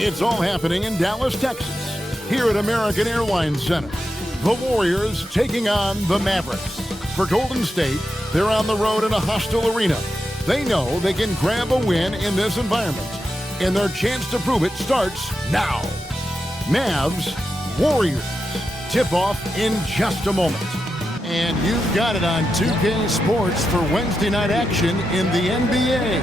It's all happening in Dallas, Texas, here at American Airlines Center. The Warriors taking on the Mavericks. For Golden State, they're on the road in a hostile arena. They know they can grab a win in this environment, and their chance to prove it starts now. Mavs, Warriors. Tip-off in just a moment. And you've got it on 2K Sports for Wednesday night action in the NBA.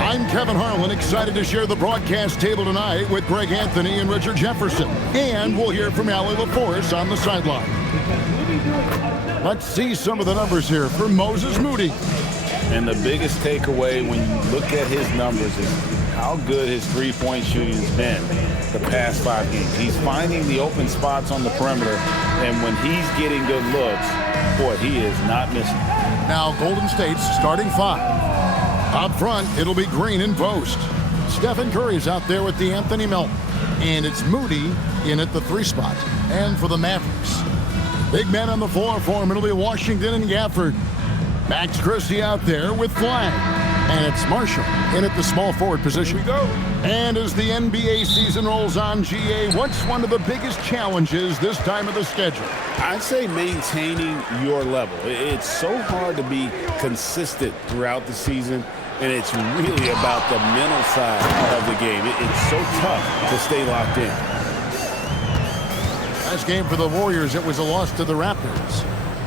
I'm Kevin Harlan, excited to share the broadcast table tonight with Greg Anthony and Richard Jefferson. And we'll hear from Allie LaForce on the sideline. Let's see some of the numbers here for Moses Moody. And the biggest takeaway when you look at his numbers is how good his three-point shooting has been the past 5 games. He's finding the open spots on the perimeter, and when he's getting good looks, boy, he is not missing. Now Golden State's starting five. Up front, it'll be Green in post. Stephen Curry's out there with Anthony Melton. And it's Moody in at the 3 spot. And for the Mavericks, big men on the floor for him, it'll be Washington and Gafford. Max Christie out there with Flag. And it's Marshall in at the small forward position. Here we go. And as the NBA season rolls on, GA, what's one of the biggest challenges this time of the schedule? I'd say maintaining your level. It's so hard to be consistent throughout the season, and it's really about the mental side of the game. It's so tough to stay locked in. Last game for the Warriors, it was a loss to the Raptors.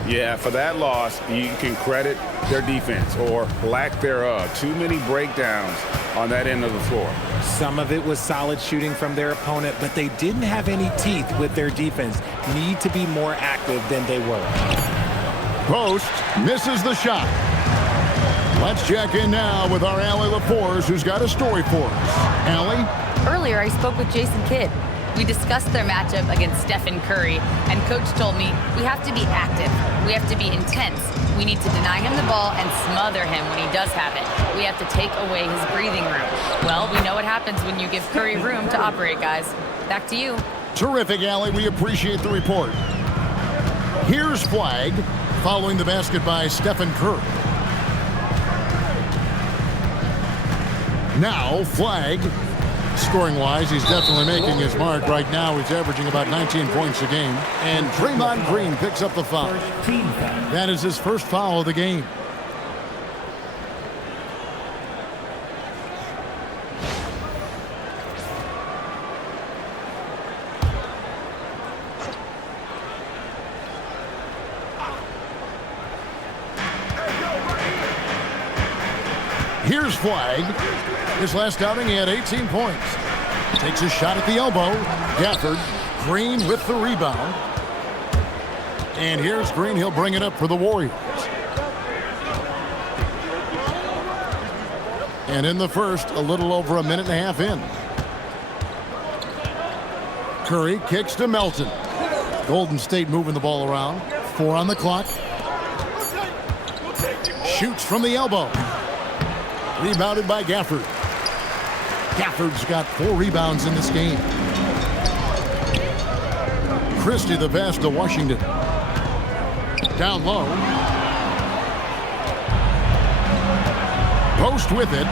Yeah, for that loss, you can credit their defense or lack thereof. Too many breakdowns on that end of the floor. Some of it was solid shooting from their opponent, but they didn't have any teeth with their defense. Need to be more active than they were. Post misses the shot. Let's check in now with our Allie LaForce, who's got a story for us. Allie? Earlier, I spoke with Jason Kidd. We discussed their matchup against Stephen Curry, and Coach told me we have to be active. We have to be intense. We need to deny him the ball and smother him when he does have it. We have to take away his breathing room. Well, we know what happens when you give Curry room to operate, guys. Back to you. Terrific, Allie. We appreciate the report. Here's Flag, following the basket by Stephen Curry. Now, Flag. Scoring-wise, he's definitely making his mark. Right now, he's averaging about 19 points a game. And Draymond Green picks up the foul. That is his first foul of the game. Here's Flag. His last outing, he had 18 points. Takes a shot at the elbow. Gafford. Green with the rebound. And here's Green. He'll bring it up for the Warriors. And in the first, a little over a minute and a half in. Curry kicks to Melton. Golden State moving the ball around. 4 on the clock. Shoots from the elbow. Rebounded by Gafford. Gafford's got 4 rebounds in this game. Christie the pass to Washington. Down low. Post with it.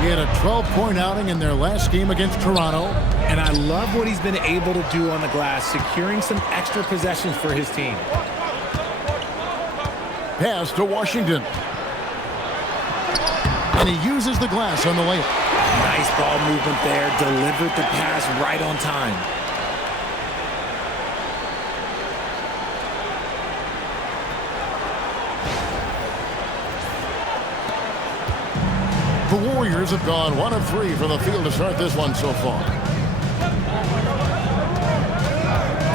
He had a 12-point outing in their last game against Toronto. And I love what he's been able to do on the glass, securing some extra possessions for his team. Pass to Washington. And he uses the glass on the layup. Nice ball movement there. Delivered the pass right on time. The Warriors have gone 1 of 3 from the field to start this one so far.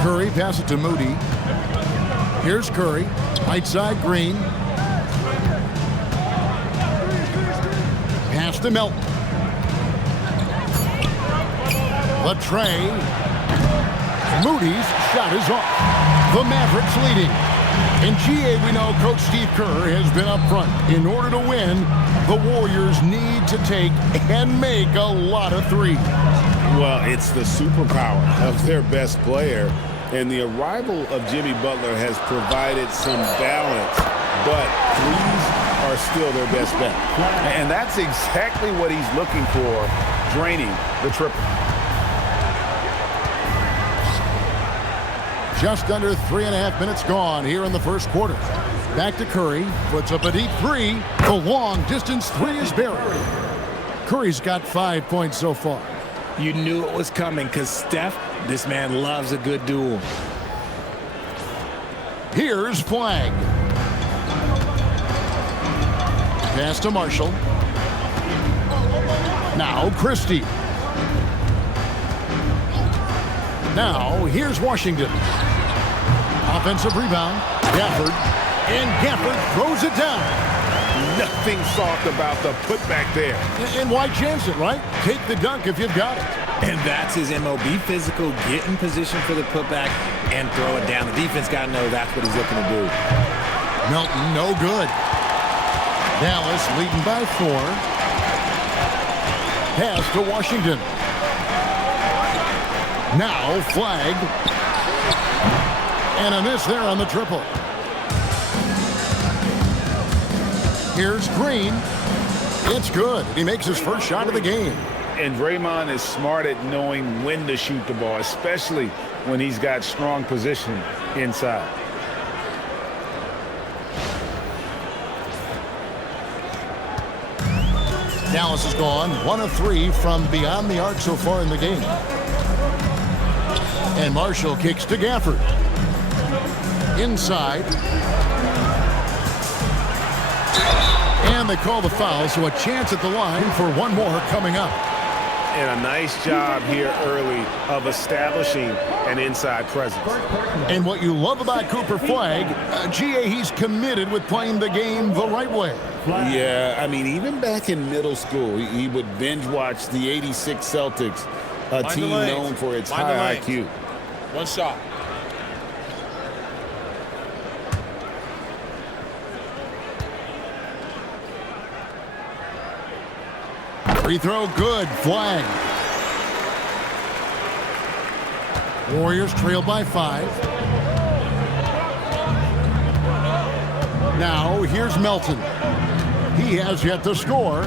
Curry passes it to Moody. Here's Curry. Right side, Green. Pass to Melton. Latrey. Moody's shot is off. The Mavericks leading. In GA, we know Coach Steve Kerr has been up front. In order to win, the Warriors need to take and make a lot of threes. Well, it's the superpower of their best player, and the arrival of Jimmy Butler has provided some balance, but threes are still their best bet. And that's exactly what he's looking for, draining the triple. Just under 3.5 minutes gone here in the first quarter. Back to Curry. Puts up a deep three. The long distance three is buried. Curry's got 5 points so far. You knew it was coming because Steph, this man loves a good duel. Here's Flag. Pass to Marshall. Now Christie. Now here's Washington. Offensive rebound. Gafford. And Gafford throws it down. Nothing soft about the putback there. And why chance it, right? Take the dunk if you've got it. And that's his MO. Be physical, get in position for the putback, and throw it down. The defense got to know that's what he's looking to do. Melton, no good. Dallas leading by 4. Pass to Washington. Now Flag. And a miss there on the triple. Here's Green. It's good. He makes his first shot of the game. And Draymond is smart at knowing when to shoot the ball, especially when he's got strong position inside. Dallas has gone 1 of 3 from beyond the arc so far in the game. And Marshall kicks to Gafford. Inside. And they call the foul, so a chance at the line for one more coming up. And a nice job here early of establishing an inside presence. And what you love about Cooper Flag, GA, he's committed with playing the game the right way. Yeah, I mean, even back in middle school, he would binge watch the '86 Celtics, a team known for its high IQ. One shot. Free throw good. Flag. Warriors trail by 5. Now here's Melton. He has yet to score.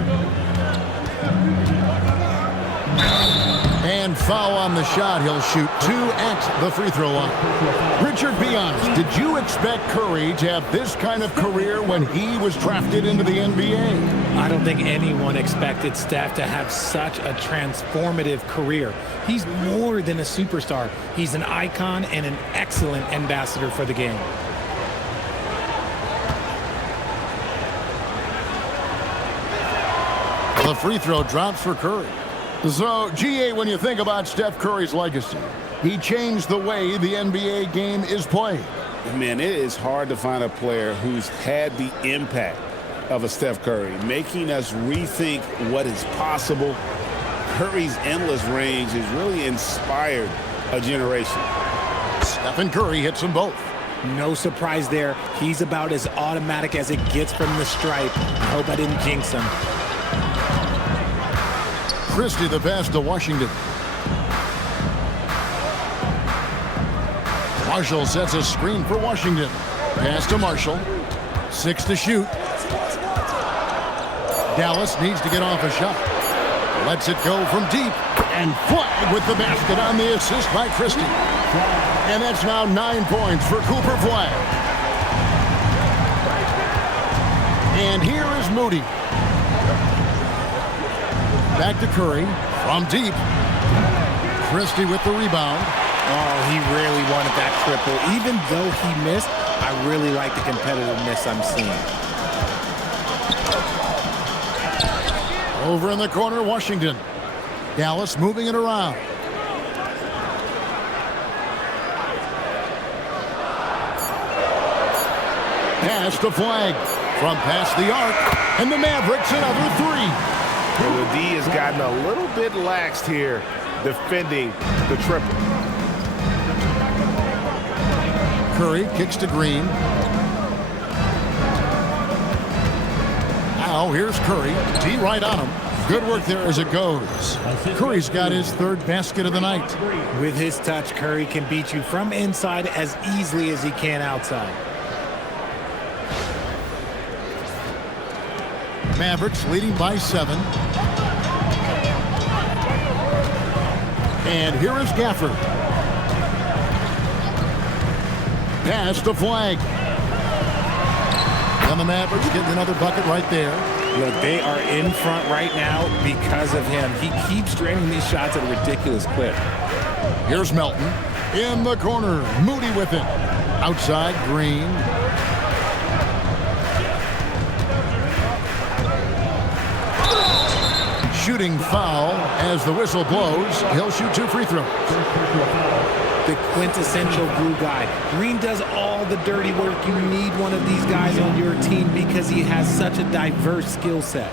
And foul on the shot. He'll shoot 2 at the free throw line. Richard, be honest. Did you expect Curry to have this kind of career when he was drafted into the NBA? I don't think anyone expected Steph to have such a transformative career. He's more than a superstar. He's an icon and an excellent ambassador for the game. The free throw drops for Curry. So, GA, when you think about Steph Curry's legacy, he changed the way the NBA game is played. Man, it is hard to find a player who's had the impact of a Steph Curry, making us rethink what is possible. Curry's endless range has really inspired a generation. Stephen Curry hits them both. No surprise there. He's about as automatic as it gets from the stripe. I hope I didn't jinx him. Christie the pass to Washington. Marshall sets a screen for Washington. Pass to Marshall. 6 to shoot. Dallas needs to get off a shot. Lets it go from deep. And Flag with the basket on the assist by Christie. And that's now 9 points for Cooper Flag. And here is Moody. Back to Curry from deep. Christie with the rebound. Oh, he really wanted that triple. Even though he missed, I really like the competitiveness I'm seeing. Over in the corner, Washington. Dallas moving it around. Pass to Flag. From past the arc. And the Mavericks another 3. Well, the D has gotten a little bit laxed here defending the triple. Curry kicks to Green. Now here's Curry. D right on him. Good work there as it goes. Curry's got his 3rd basket of the night. With his touch, Curry can beat you from inside as easily as he can outside. Mavericks leading by 7. And here is Gafford. Pass to Flag. And the Mavericks getting another bucket right there. Look, they are in front right now because of him. He keeps draining these shots at a ridiculous clip. Here's Melton. In the corner, Moody with it. Outside, Green. Shooting foul as the whistle blows. He'll shoot 2 free throws. The quintessential glue guy. Green does all the dirty work. You need one of these guys on your team because he has such a diverse skill set.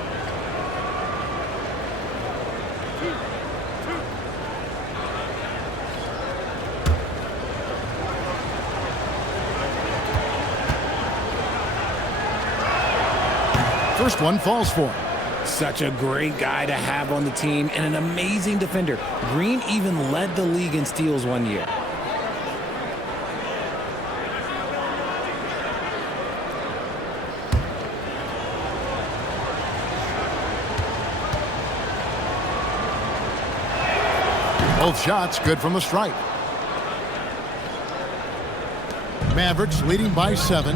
First one falls for him. Such a great guy to have on the team and an amazing defender. Green even led the league in steals one year. Both shots good from the stripe. Mavericks leading by 7.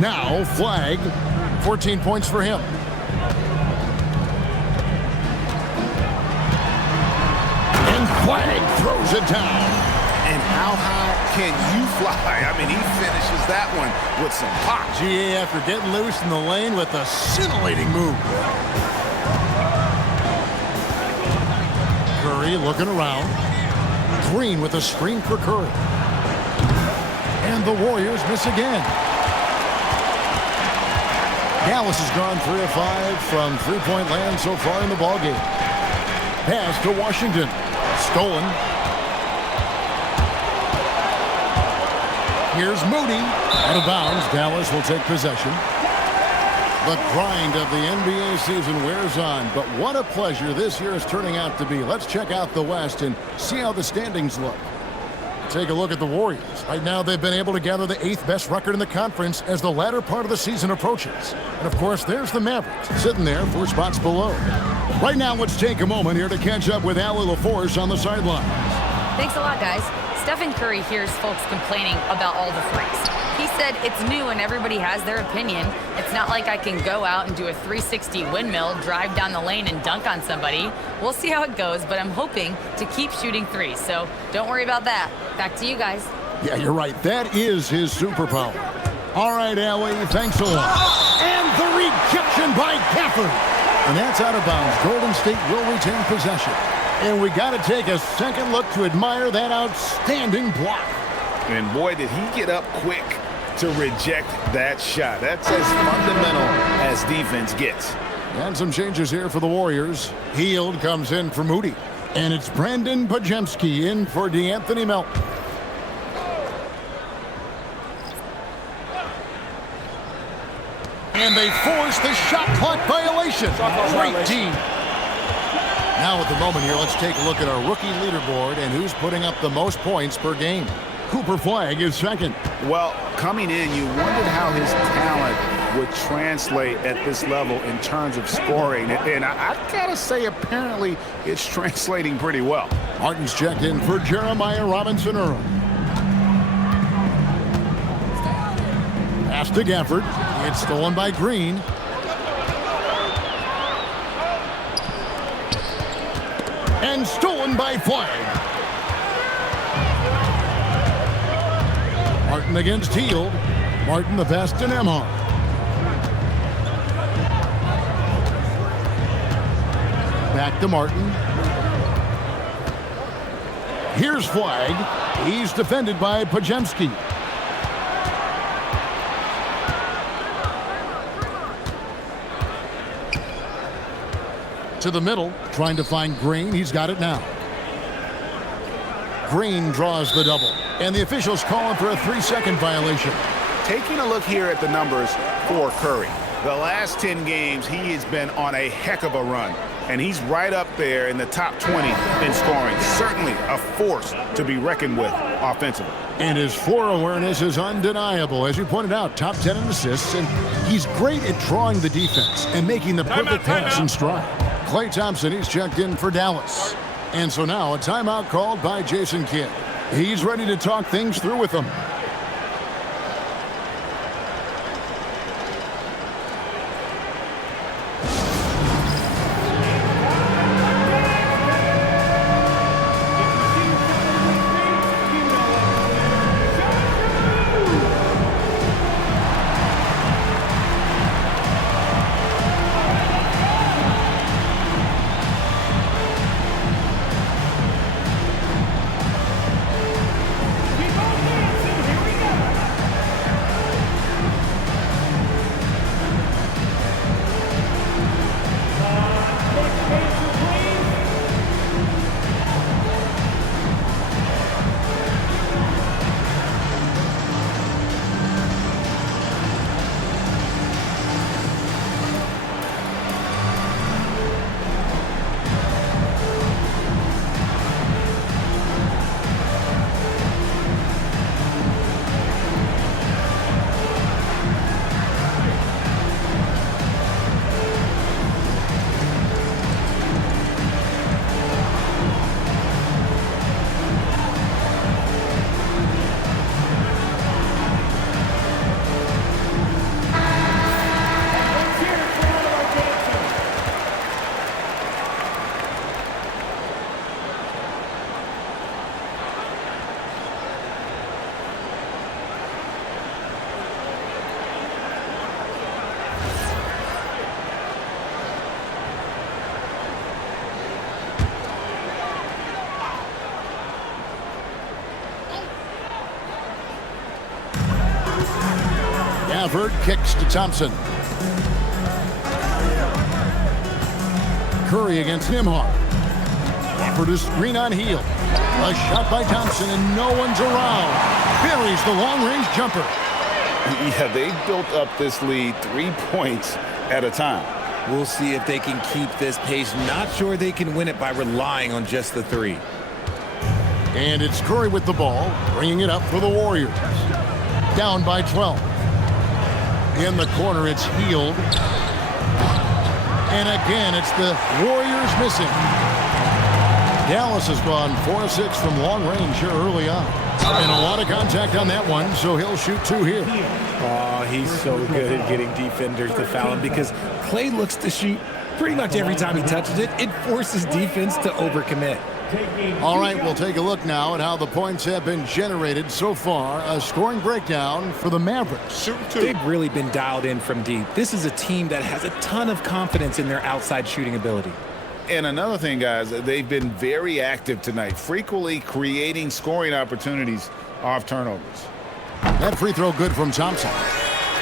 Now Flag, 14 points for him. And Flag throws it down. And how high can you fly? I mean, he finishes that one with some pop. GA after getting loose in the lane with a scintillating move. Curry looking around. Green with a screen for Curry. And the Warriors miss again. Dallas has gone 3 of 5 from three-point land so far in the ballgame. Pass to Washington. Stolen. Here's Moody. Out of bounds. Dallas will take possession. The grind of the NBA season wears on, but what a pleasure this year is turning out to be. Let's check out the West and see how the standings look. Take a look at the Warriors. Right now, they've been able to gather the 8th best record in the conference as the latter part of the season approaches. And, of course, there's the Mavericks sitting there 4 spots below. Right now, let's take a moment here to catch up with Allie LaForce on the sidelines. Thanks a lot, guys. Stephen Curry hears folks complaining about all the threes. He said it's new and everybody has their opinion. It's not like I can go out and do a 360 windmill, drive down the lane and dunk on somebody. We'll see how it goes, but I'm hoping to keep shooting threes, so don't worry about that. Back to you guys. Yeah, you're right. That is his superpower. All right, Allie, thanks a lot. And the rejection by Gafford. And that's out of bounds. Golden State will retain possession. And we got to take a second look to admire that outstanding block. And boy, did he get up quick to reject that shot. That's as fundamental as defense gets. And some changes here for the Warriors. Hield comes in for Moody. And it's Brandon Pajemski in for DeAnthony Melton. And they force the shot clock violation. Great team. Now at the moment here, let's take a look at our rookie leaderboard and who's putting up the most points per game. Cooper Flag is second. Well, coming in, you wondered how his talent would translate at this level in terms of scoring. And I gotta say, apparently, it's translating pretty well. Martin's checked in for Jeremiah Robinson-Earl. Pass to Gafford. It's stolen by Green. And stolen by Flag. Martin against Hield. Martin the pass to Nembhard. Back to Martin. Here's Flag. He's defended by Pajemski. To the middle, trying to find Green. He's got it now. Green draws the double. And the officials calling for a 3-second violation. Taking a look here at the numbers for Curry. The last 10 games, he has been on a heck of a run. And he's right up there in the top 20 in scoring. Certainly a force to be reckoned with offensively. And his floor awareness is undeniable. As you pointed out, top 10 in assists. And he's great at drawing the defense and making the perfect pass in stride. Klay Thompson, he's checked in for Dallas. And so now a timeout called by Jason Kidd. He's ready to talk things through with them. Gafford kicks to Thompson. Curry against Nembhard. Offered a screen on Heel. A shot by Thompson, and no one's around. Buries the long-range jumper. Yeah, they built up this lead 3 points at a time. We'll see if they can keep this pace. Not sure they can win it by relying on just the three. And it's Curry with the ball, bringing it up for the Warriors. Down by 12. In the corner, it's Hield. And again, it's the Warriors missing. Dallas has gone 4 of 6 from long range here early on. And a lot of contact on that one, so he'll shoot 2 here. Oh, he's so good at getting defenders to foul him because Klay looks to shoot pretty much every time he touches it. It forces defense to overcommit. All right, we'll take a look now at how the points have been generated so far. A scoring breakdown for the Mavericks. They've really been dialed in from deep. This is a team that has a ton of confidence in their outside shooting ability. And another thing, guys, they've been very active tonight, frequently creating scoring opportunities off turnovers. That free throw good from Thompson.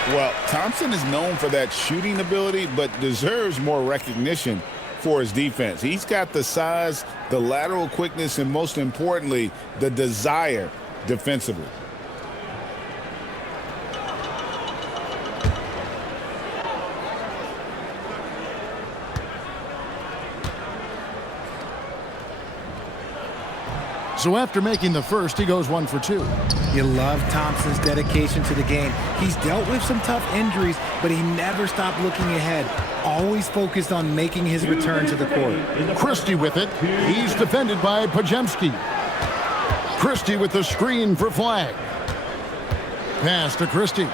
Well, Thompson is known for that shooting ability, but deserves more recognition for his defense. He's got the size, the lateral quickness, and most importantly, the desire defensively. So after making the first, he goes 1 for 2. You love Thompson's dedication to the game. He's dealt with some tough injuries, but he never stopped looking ahead. Always focused on making his return to the court. Christie with it. He's defended by Podziemski. Christie with the screen for Flag. Pass to Christie.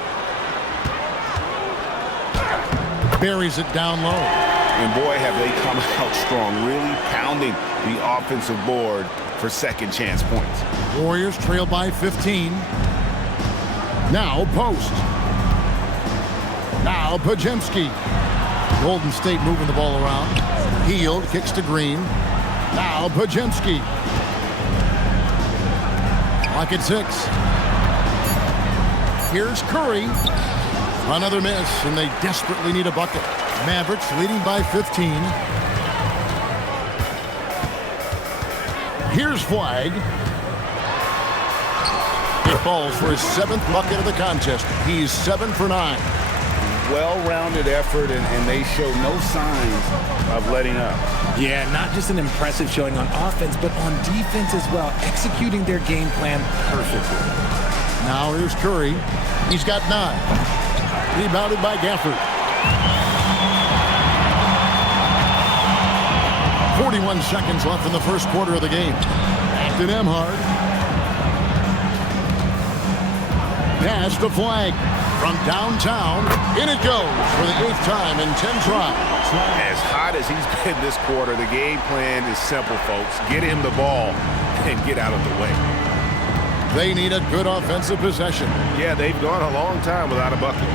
Buries it down low. And boy, have they come out strong, really pounding the offensive board for second chance points. Warriors trail by 15. Now post. Now Podziemski. Golden State moving the ball around. Hield kicks to Green. Now Podziemski. Clock at 6. Here's Curry. Another miss, and they desperately need a bucket. Mavericks leading by 15. Here's Flag. It falls for his 7th bucket of the contest. He's 7 for 9. Well-rounded effort, and they show no signs of letting up. Yeah, not just an impressive showing on offense, but on defense as well, executing their game plan perfectly. Now here's Curry. He's got 9. Rebounded by Gafford. 41 seconds left in the first quarter of the game. Back to Nemhard. Pass to Flag. From downtown, in it goes for the 8th time in 10 tries. As hot as he's been this quarter, the game plan is simple, folks. Get him the ball and get out of the way. They need a good offensive possession. Yeah, they've gone a long time without a bucket.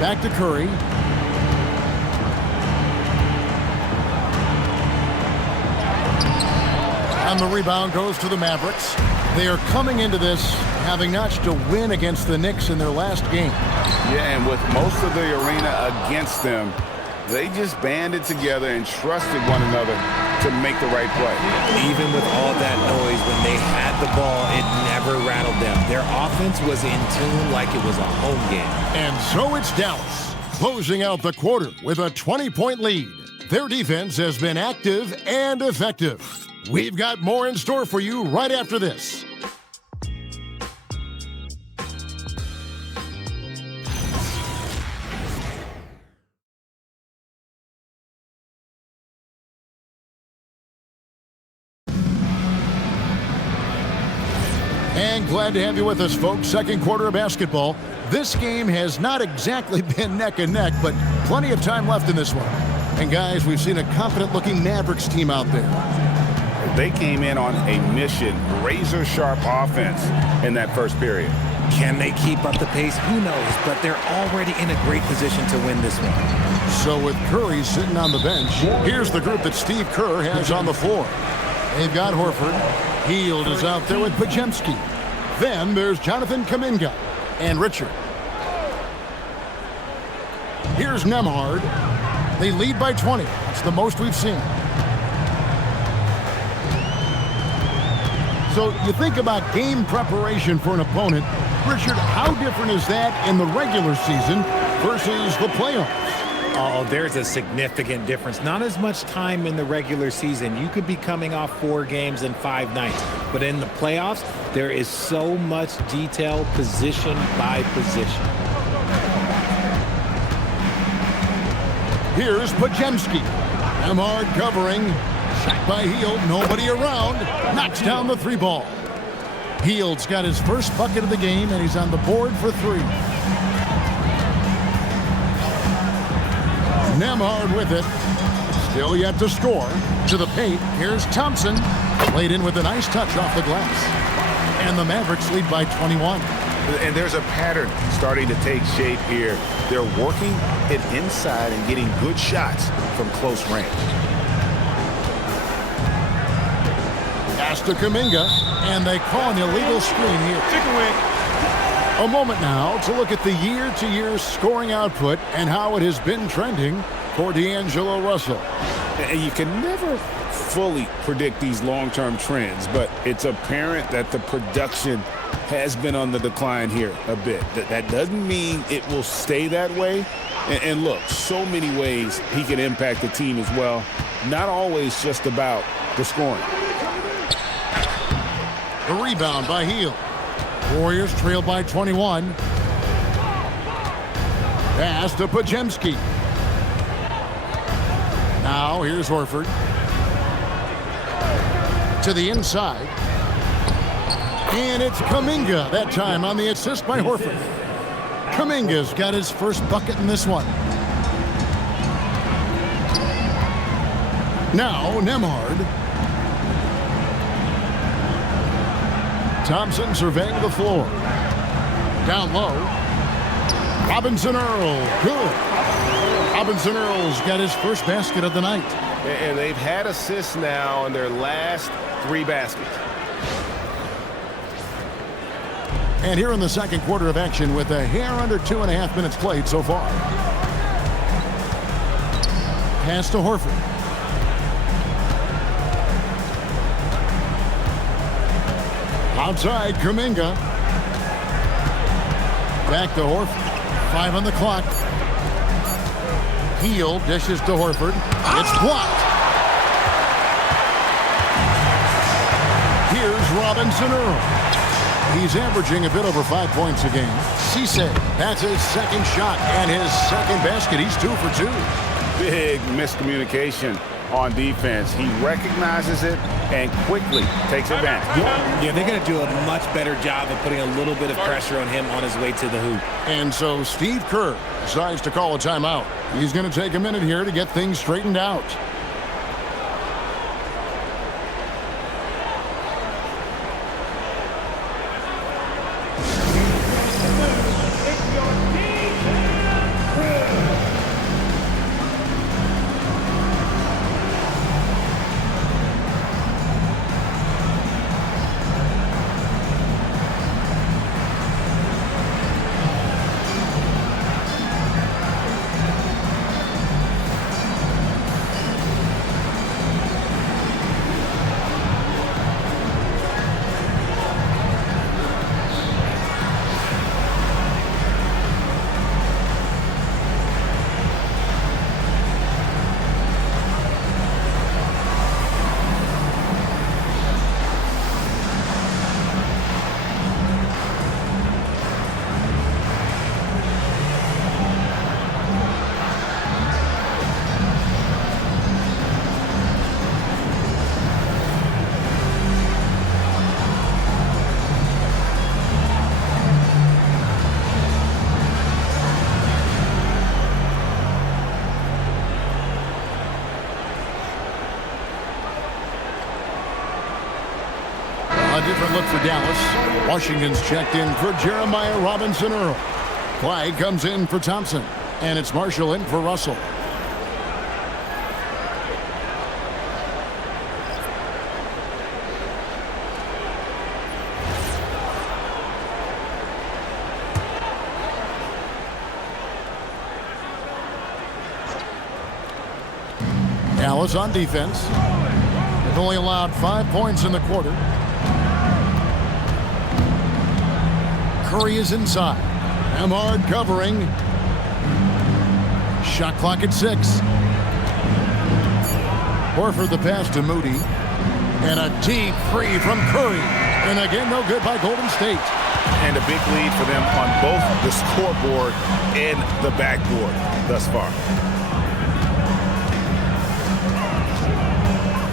Back to Curry. And the rebound goes to the Mavericks. They are coming into this having notched a win against the Knicks in their last game. Yeah, and with most of the arena against them, they just banded together and trusted one another to make the right play. Even with all that noise, when they had the ball, it never rattled them. Their offense was in tune like it was a home game. And so it's Dallas, closing out the quarter with a 20-point lead. Their defense has been active and effective. We've got more in store for you right after this. And glad to have you with us, folks. Second quarter of basketball. This game has not exactly been neck and neck, but plenty of time left in this one. And guys, we've seen a confident-looking Mavericks team out there. They came in on a mission, razor-sharp offense in that first period. Can they keep up the pace? Who knows, but they're already in a great position to win this one. So with Curry sitting on the bench, here's the group that Steve Kerr has on the floor. They've got Horford. Hield is out there with Podziemski. Then there's Jonathan Kuminga and Richard. Here's Nemhard. They lead by 20. That's the most we've seen. So you think about game preparation for an opponent. Richard, how different is that in the regular season versus the playoffs? Oh, there's a significant difference. Not as much time in the regular season. You could be coming off 4 games in 5 nights. But in the playoffs, there is so much detail position by position. Here's Podziemski. Nemhard covering. Shot by Hield. Nobody around. Knocks down the 3 ball. Hield's got his first bucket of the game, and he's on the board for 3. Nemhard with it. Still yet to score. To the paint. Here's Thompson. Played in with a nice touch off the glass. And the Mavericks lead by 21. And there's a pattern starting to take shape here. They're working it inside and getting good shots from close range. Pass to Kuminga, and they call an illegal screen here. Chicken wing. A moment now to look at the year-to-year scoring output and how it has been trending for D'Angelo Russell. And you can never fully predict these long-term trends, but it's apparent that the production has been on the decline here a bit. That doesn't mean it will stay that way. And look, so many ways he can impact the team as well. Not always just about the scoring. The rebound by Hield. Warriors trail by 21. Pass to Podziemski. Now here's Horford. To the inside. And it's Kuminga that time on the assist by Horford. Kuminga's got his first bucket in this one. Now Nemhard. Thompson surveying the floor. Down low. Robinson Earl. Good. Robinson Earl's got his first basket of the night. And they've had assists now in their last 3 baskets. And here in the second quarter of action with a hair under 2.5 minutes played so far. Pass to Horford. Outside, Kuminga. Back to Horford. 5 on the clock. Hield dishes to Horford. It's blocked. Here's Robinson Earl. He's averaging a bit over 5 points a game. Cisse, that's his second shot and his second basket. He's 2 for 2. Big miscommunication on defense. He recognizes it and quickly takes advantage. Yeah, they're going to do a much better job of putting a little bit of pressure on him on his way to the hoop. And so Steve Kerr decides to call a timeout. He's going to take a minute here to get things straightened out. A different look for Dallas. Washington's checked in for Jeremiah Robinson-Earl. Clyde comes in for Thompson. And it's Marshall in for Russell. Dallas on defense. They've only allowed 5 points in the quarter. Curry is inside. Ahmad covering. Shot clock at 6. Horford the pass to Moody. And a deep three from Curry. And again, no good by Golden State. And a big lead for them on both the scoreboard and the backboard thus far.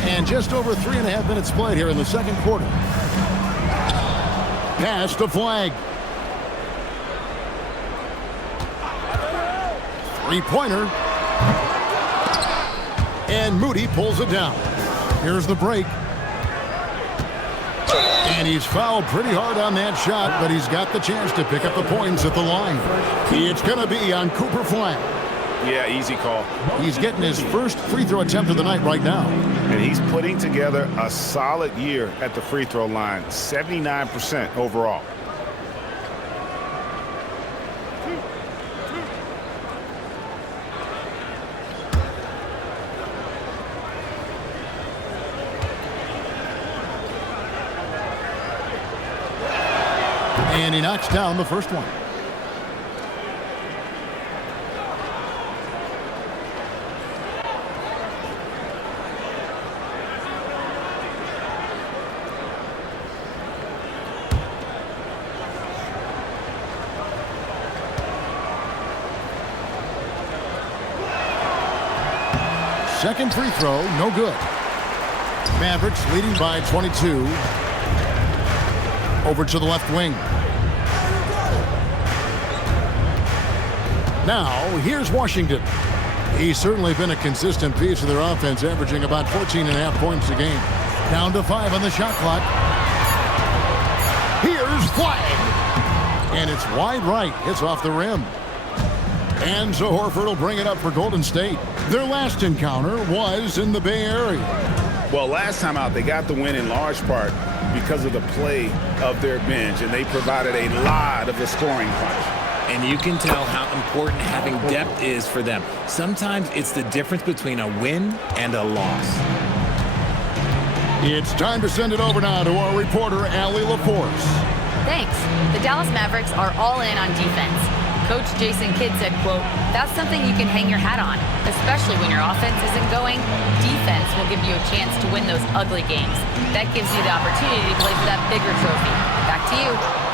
And just over 3.5 minutes played here in the second quarter. Pass to Flag. Three-pointer. And Moody pulls it down. Here's the break. And he's fouled pretty hard on that shot, but he's got the chance to pick up the points at the line. It's going to be on Cooper Flag. Yeah, easy call. He's getting his first free throw attempt of the night right now. And he's putting together a solid year at the free throw line, 79% overall. And he knocks down the first one. Second free throw, no good. Mavericks leading by 22. Over to the left wing. Now, here's Washington. He's certainly been a consistent piece of their offense, averaging about 14.5 points a game. Down to 5 on the shot clock. Here's Flag. And it's wide right. It's off the rim. And so Horford will bring it up for Golden State. Their last encounter was in the Bay Area. Well, last time out, they got the win in large part because of the play of their bench, and they provided a lot of the scoring punch. And you can tell how important having depth is for them. Sometimes it's the difference between a win and a loss. It's time to send it over now to our reporter, Allie LaForce. Thanks. The Dallas Mavericks are all in on defense. Coach Jason Kidd said, quote, "That's something you can hang your hat on, especially when your offense isn't going. Defense will give you a chance to win those ugly games. That gives you the opportunity to play for that bigger trophy." Back to you.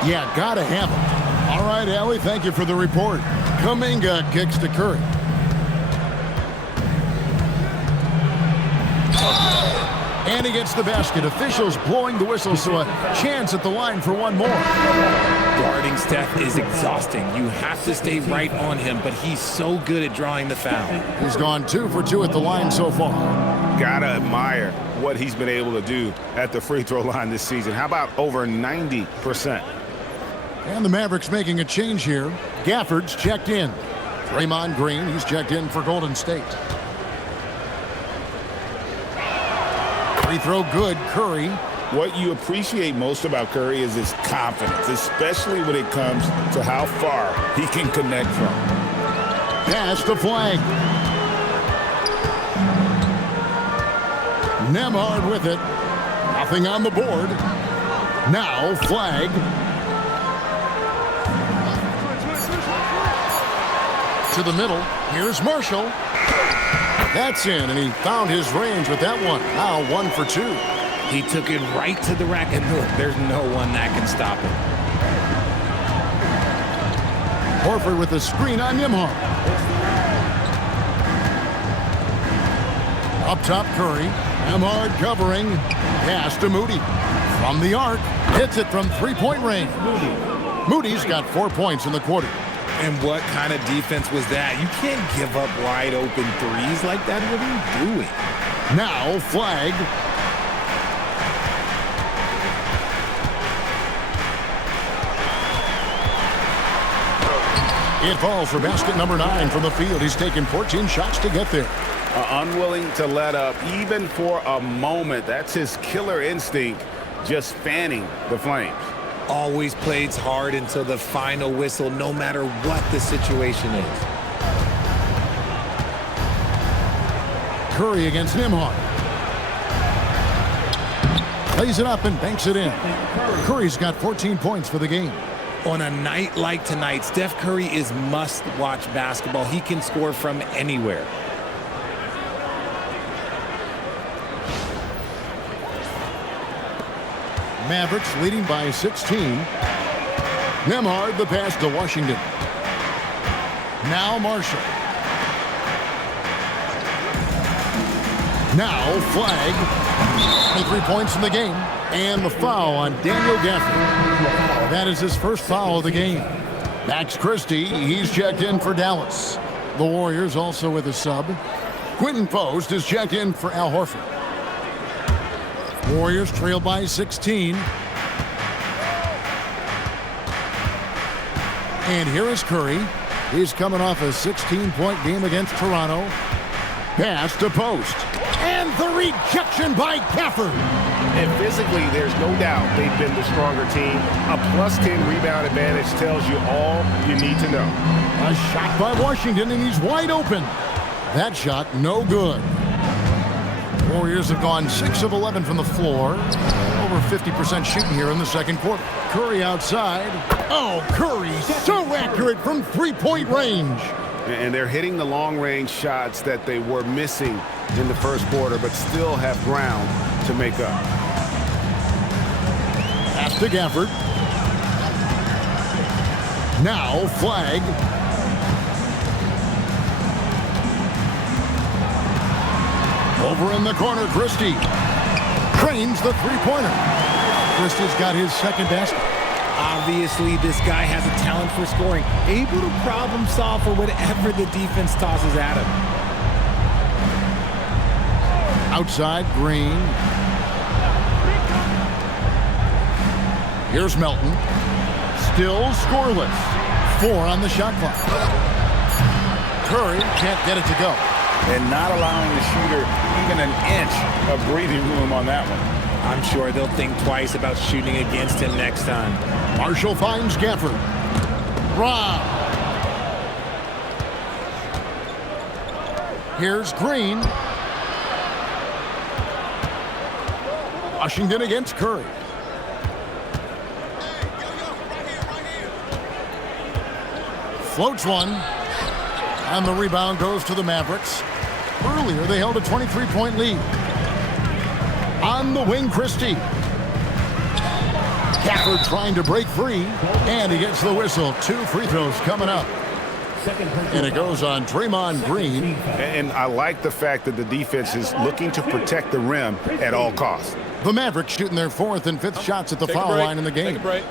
Yeah, gotta have it. All right, Allie, thank you for the report. Kuminga kicks to Curry. And he gets the basket. Officials blowing the whistle, so a chance at the line for one more. Guarding Steph is exhausting. You have to stay right on him, but he's so good at drawing the foul. He's gone 2 for 2 at the line so far. Gotta admire what he's been able to do at the free throw line this season. How about over 90%? And the Mavericks making a change here. Gafford's checked in. Draymond Green, he's checked in for Golden State. Free throw good, Curry. What you appreciate most about Curry is his confidence, especially when it comes to how far he can connect from. Pass the flag. Nembhard with it. Nothing on the board. Now flag. To the middle. Here's Marshall. That's in, and he found his range with that one. Now 1 for 2. He took it right to the rack, and look, there's no one that can stop it. Horford with the screen on Nembhard. Up top, Curry. Nembhard covering. Pass to Moody. From the arc. Hits it from three-point range. Moody's got 4 points in the quarter. And what kind of defense was that? You can't give up wide open threes like that. What are you doing? Now flag. It falls for basket number 9 from the field. He's taken 14 shots to get there. Unwilling to let up even for a moment. That's his killer instinct, just fanning the flames. Always plays hard until the final whistle, no matter what the situation is. Curry against Nembhard. Plays it up and banks it in. Curry's got 14 points for the game. On a night like tonight, Steph Curry is must-watch basketball. He can score from anywhere. Mavericks leading by 16. Nembhard the pass to Washington. Now Marshall. Now flag. 23 points in the game. And the foul on Daniel Gafford. That is his first foul of the game. Max Christie, he's checked in for Dallas. The Warriors also with a sub. Quentin Post is checked in for Al Horford. Warriors trail by 16. And here is Curry. He's coming off a 16-point game against Toronto. Pass to Post. And the rejection by Gafford. And physically, there's no doubt they've been the stronger team. A plus 10 rebound advantage tells you all you need to know. A shot by Washington, and he's wide open. That shot, no good. Warriors have gone 6 of 11 from the floor. Over 50% shooting here in the second quarter. Curry outside. Oh, Curry so accurate from three-point range. And they're hitting the long-range shots that they were missing in the first quarter, but still have ground to make up. Pass to Gafford. Now flag. Over in the corner, Christie. Trains the three-pointer. Christie's got his second basket. Obviously, this guy has a talent for scoring, able to problem solve for whatever the defense tosses at him. Outside, Green. Here's Melton. Still scoreless. 4 on the shot clock. Curry can't get it to go. And not allowing the shooter even an inch of breathing room on that one. I'm sure they'll think twice about shooting against him next time. Marshall finds Gafford. Rob. Here's Green. Washington against Curry. Floats one. And the rebound goes to the Mavericks. Earlier, they held a 23-point lead. On the wing, Christie. Gafford trying to break free. And he gets the whistle. 2 free throws coming up. And it goes on Draymond Green. And I like the fact that the defense is looking to protect the rim at all costs. The Mavericks shooting their 4th and 5th shots at the foul line in the game. Take a break.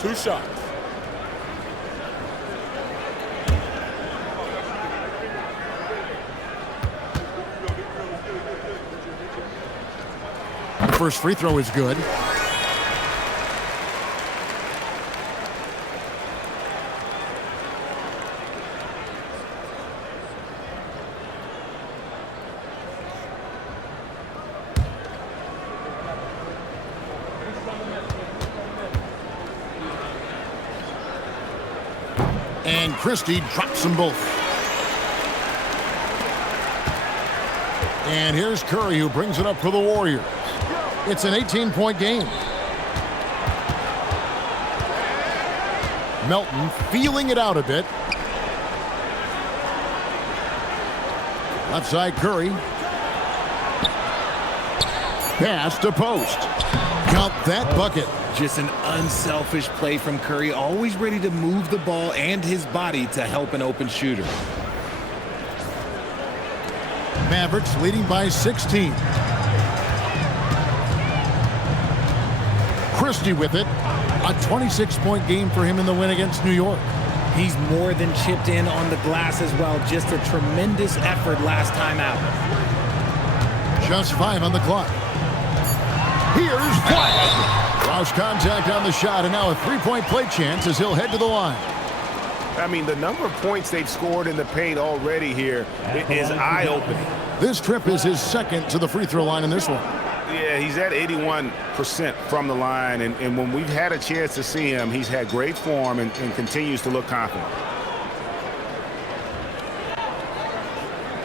2 shots. The first free throw is good. And Christie drops them both. And here's Curry, who brings it up for the Warriors. It's an 18-point game. Melton feeling it out a bit. Left side Curry. Pass to post. Count that bucket. Just an unselfish play from Curry, always ready to move the ball and his body to help an open shooter. Mavericks leading by 16. Christie with it. A 26-point game for him in the win against New York. He's more than chipped in on the glass as well. Just a tremendous effort last time out. Just 5 on the clock. Here's Flag. Lost contact on the shot, and now a 3-point play chance as he'll head to the line. I mean, the number of points they've scored in the paint already here is eye-opening. This trip is his 2nd to the free throw line in this one. Yeah, he's at 81% from the line, and when we've had a chance to see him, he's had great form and continues to look confident.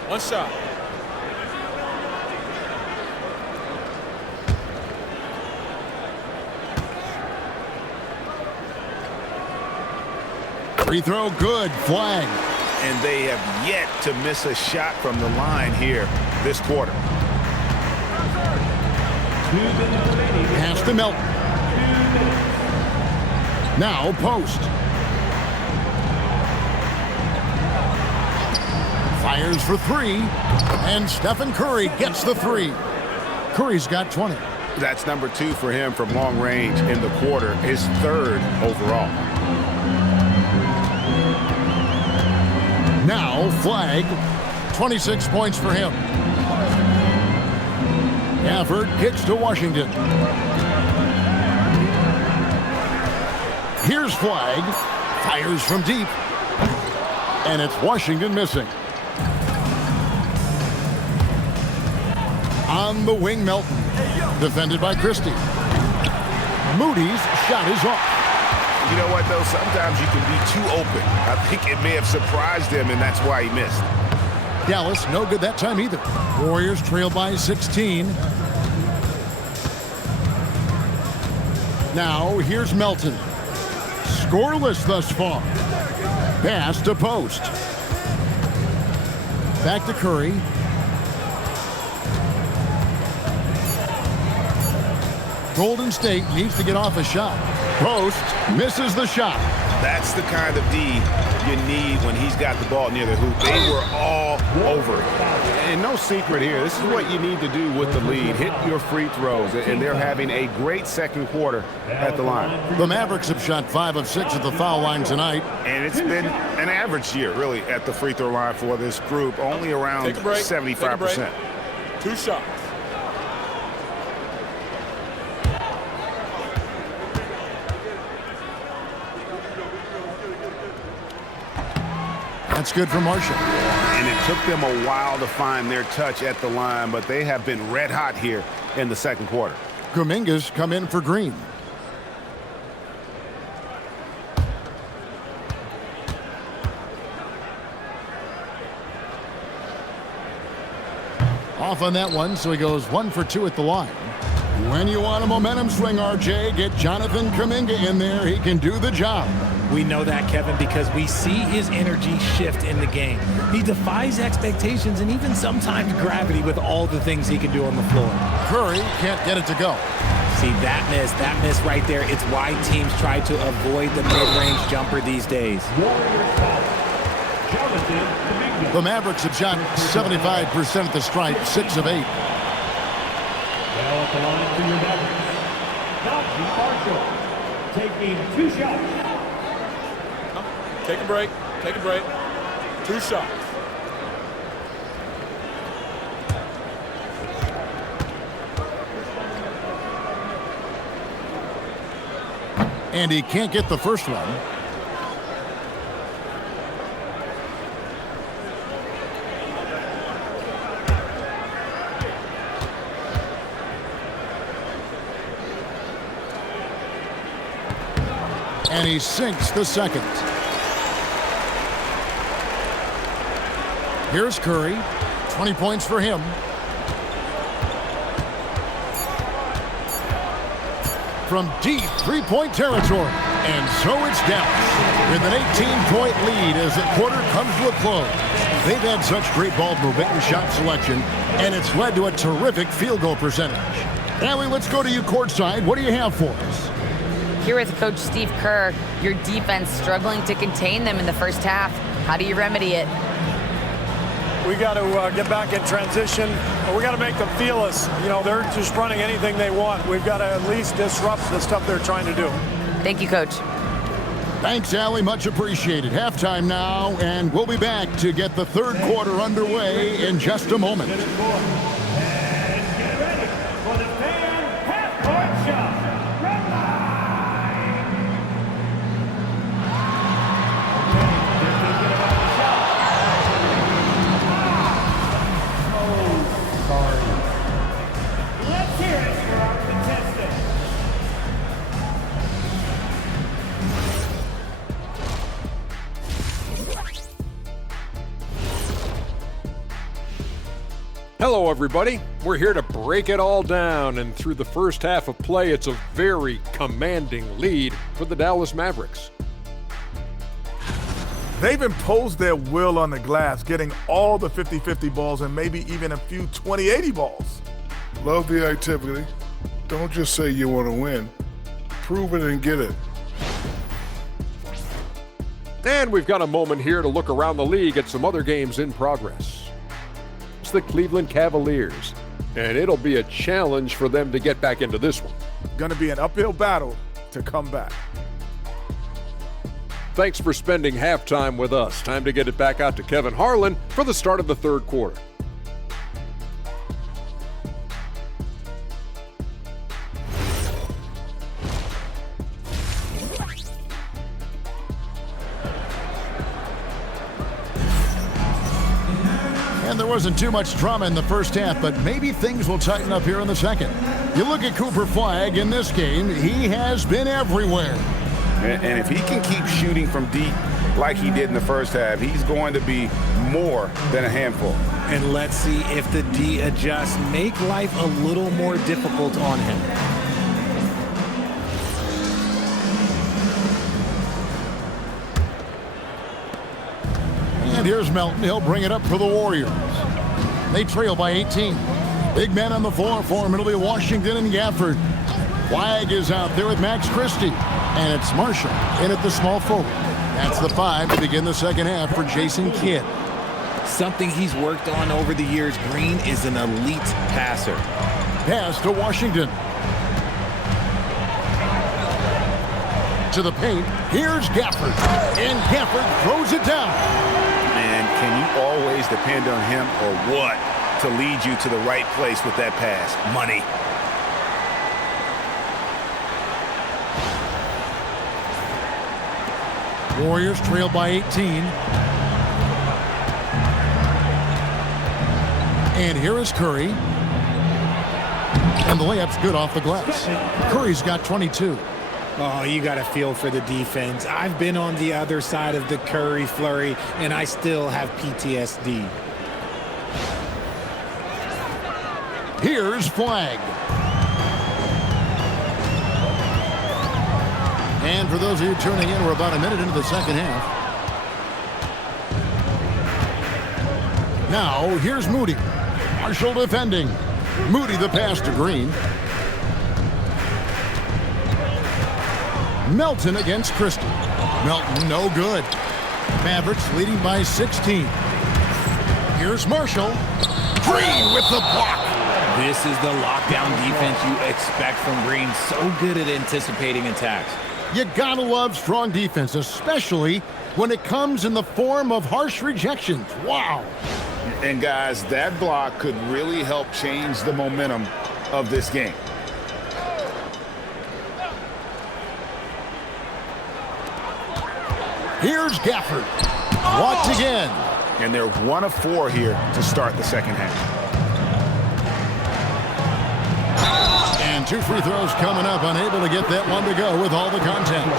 1 shot. Free throw good. Flag. And they have yet to miss a shot from the line here this quarter. Pass to Melton. Now post. Fires for 3. And Stephen Curry gets the 3. Curry's got 20. That's number 2 for him from long range in the quarter, his 3rd overall. Now Flag. 26 points for him. Gafford kicks to Washington. Here's Flag. Fires from deep. And it's Washington missing. On the wing, Melton. Defended by Christie. Moody's shot is off. You know what, though? Sometimes you can be too open. I think it may have surprised him, and that's why he missed. Dallas, no good that time either. Warriors trail by 16. Now, here's Melton. Scoreless thus far. Pass to post. Back to Curry. Golden State needs to get off a shot. Post misses the shot. That's the kind of D you need when he's got the ball near the hoop. They were all over it. And no secret here, this is what you need to do with the lead. Hit your free throws, and they're having a great second quarter at the line. The Mavericks have shot 5 of 6 at the foul line tonight. And it's been an average year, really, at the free throw line for this group, only around 75%. 2 shots. That's good for Marshall. And it took them a while to find their touch at the line, but they have been red hot here in the second quarter. Kuminga's come in for Green. Off on that one, so he goes 1 for 2 at the line. When you want a momentum swing, RJ, get Jonathan Kuminga in there. He can do the job. We know that, Kevin, because we see his energy shift in the game. He defies expectations and even sometimes gravity with all the things he can do on the floor. Curry can't get it to go. See, that miss right there, it's why teams try to avoid the mid-range jumper these days. The Mavericks have shot 75% at the stripe, 6 of 8. Now at the line for your Mavericks, taking 2 shots. Take a break. Take a break. 2 shots. And he can't get the first one. And he sinks the second. Here's Curry. 20 points for him. From deep three-point territory. And so it's Dallas with an 18-point lead as the quarter comes to a close. They've had such great ball movement and shot selection, and it's led to a terrific field goal percentage. Allie, let's go to you courtside. What do you have for us? Here with Coach Steve Kerr, your defense struggling to contain them in the first half. How do you remedy it? We got to get back in transition. We got to make them feel us. You know, they're just running anything they want. We've got to at least disrupt the stuff they're trying to do. Thank you, Coach. Thanks, Allie. Much appreciated. Halftime now, and we'll be back to get the third quarter underway in just a moment. And get ready for the fan half-court shot. Red line. Okay, they're thinking about the shot. So sorry. Let's hear it for our contestant. Hello, everybody. We're here to break it all down, and through the first half of play, it's a very commanding lead for the Dallas Mavericks. They've imposed their will on the glass, getting all the 50-50 balls and maybe even a few 20-80 balls. Love the activity. Don't just say you want to win. Prove it and get it. And we've got a moment here to look around the league at some other games in progress. It's the Cleveland Cavaliers, and it'll be a challenge for them to get back into this one. Going to be an uphill battle to come back. Thanks for spending halftime with us. Time to get it back out to Kevin Harlan for the start of the third quarter. And there wasn't too much drama in the first half, but maybe things will tighten up here in the second. You look at Cooper Flagg in this game, he has been everywhere. And if he can keep shooting from deep like he did in the first half, he's going to be more than a handful. And let's see if the D adjusts, make life a little more difficult on him. And here's Melton. He'll bring it up for the Warriors. They trail by 18. Big men on the floor for him. It'll be Washington and Gafford. Flagg is out there with Max Christie. And it's Marshall in at the small forward. That's the 5 to begin the second half for Jason Kidd. Something he's worked on over the years. Green is an elite passer. Pass to Washington. To the paint. Here's Gafford. And Gafford throws it down. And can you always depend on him or what to lead you to the right place with that pass? Money. Warriors trail by 18. And here is Curry. And the layup's good off the glass. Curry's got 22. Oh, you got to feel for the defense. I've been on the other side of the Curry flurry, and I still have PTSD. Here's Flagg. And for those of you tuning in, we're about a minute into the second half. Now, here's Moody. Marshall defending. Moody the pass to Green. Melton against Christie. Melton no good. Mavericks leading by 16. Here's Marshall. Green with the block. This is the lockdown defense you expect from Green. So good at anticipating attacks. You gotta love strong defense, especially when it comes in the form of harsh rejections. Wow. And guys, that block could really help change the momentum of this game. Here's Gafford. Blocked again. And they're 1 of 4 here to start the second half. And 2 free throws coming up, unable to get that one to go with all the contact.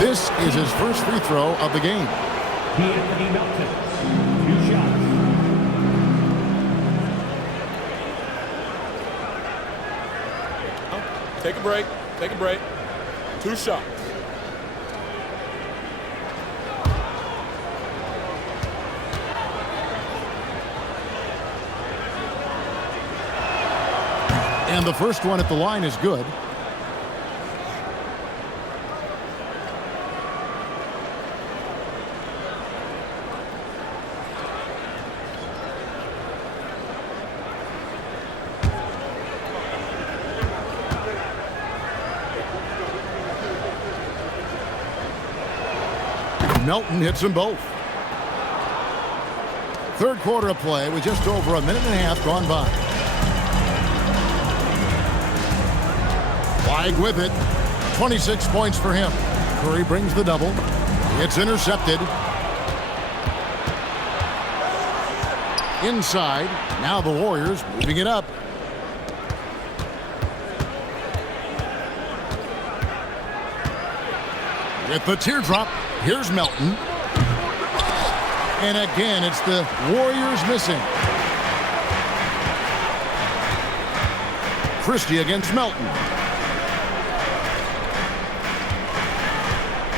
This is his first free throw of the game. Anthony Melton, 2 shots. Take a break. Take a break. 2 shots. And the first one at the line is good. Melton hits them both. Third quarter of play with just over a minute and a half gone by. Flag with it. 26 points for him. Curry brings the double. It's intercepted. Inside. Now the Warriors moving it up. With the teardrop, here's Melton. And again, it's the Warriors missing. Christie against Melton.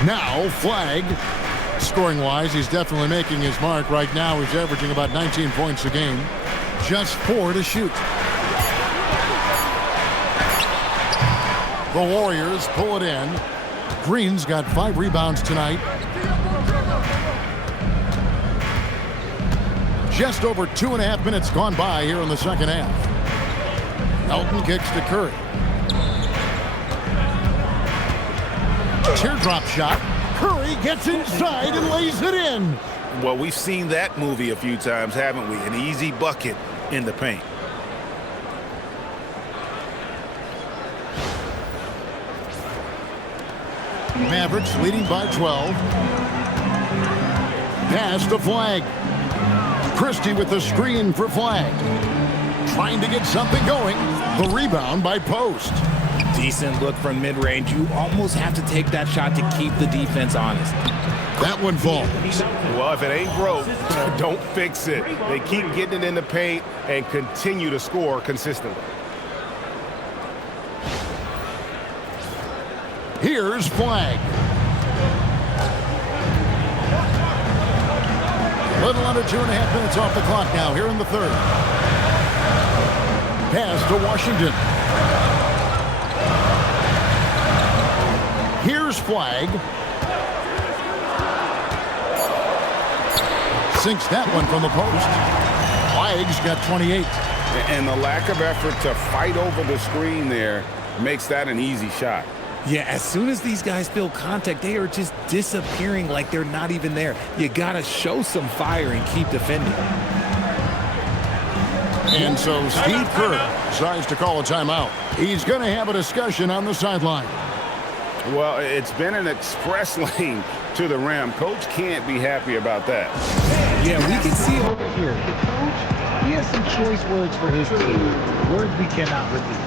Now, Flag. Scoring-wise, he's definitely making his mark. Right now, he's averaging about 19 points a game. Just 4 to shoot. The Warriors pull it in. Green's got 5 rebounds tonight. Just over 2.5 minutes gone by here in the second half. Melton kicks to Curry. Teardrop shot. Curry gets inside and lays it in. Well, we've seen that movie a few times, haven't we? An easy bucket in the paint. Mavericks leading by 12. Pass to Flag. Christie with the screen for Flag. Trying to get something going. The rebound by Post. Decent look from mid-range. You almost have to take that shot to keep the defense honest. That one falls. Well, if it ain't broke, don't fix it. They keep getting it in the paint and continue to score consistently. Here's Flag. A little under 2.5 minutes off the clock now here in the third. Pass to Washington. Here's Flag. Sinks that one from the post. Flag's got 28. And the lack of effort to fight over the screen there makes that an easy shot. Yeah, as soon as these guys feel contact, they are just disappearing like they're not even there. You got to show some fire and keep defending. And so Steve Kerr decides to call a timeout. He's going to have a discussion on the sideline. Well, it's been an express lane to the rim. Coach can't be happy about that. Yeah, we can see over here. The coach, he has some choice words for his team. Words we cannot repeat.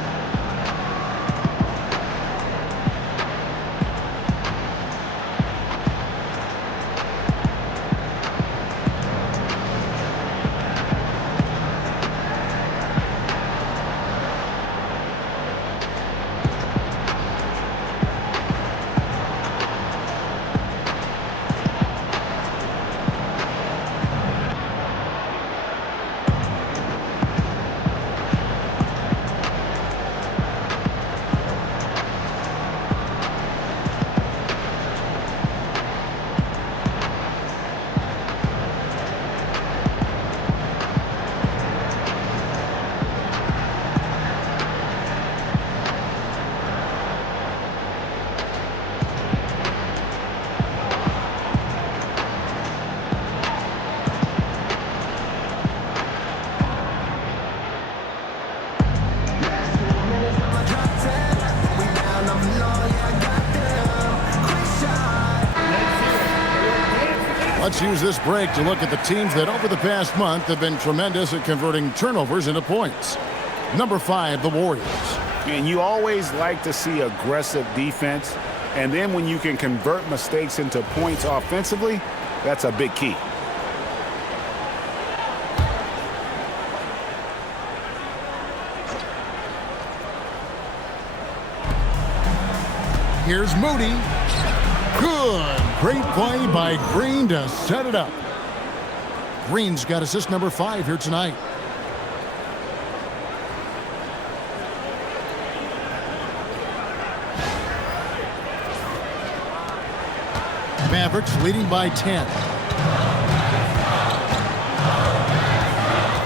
Let's use this break to look at the teams that over the past month have been tremendous at converting turnovers into points. Number 5, the Warriors. And you always like to see aggressive defense. And then when you can convert mistakes into points offensively, that's a big key. Here's Moody. Good. Great play by Green to set it up. Green's got assist number 5 here tonight. Mavericks leading by 10.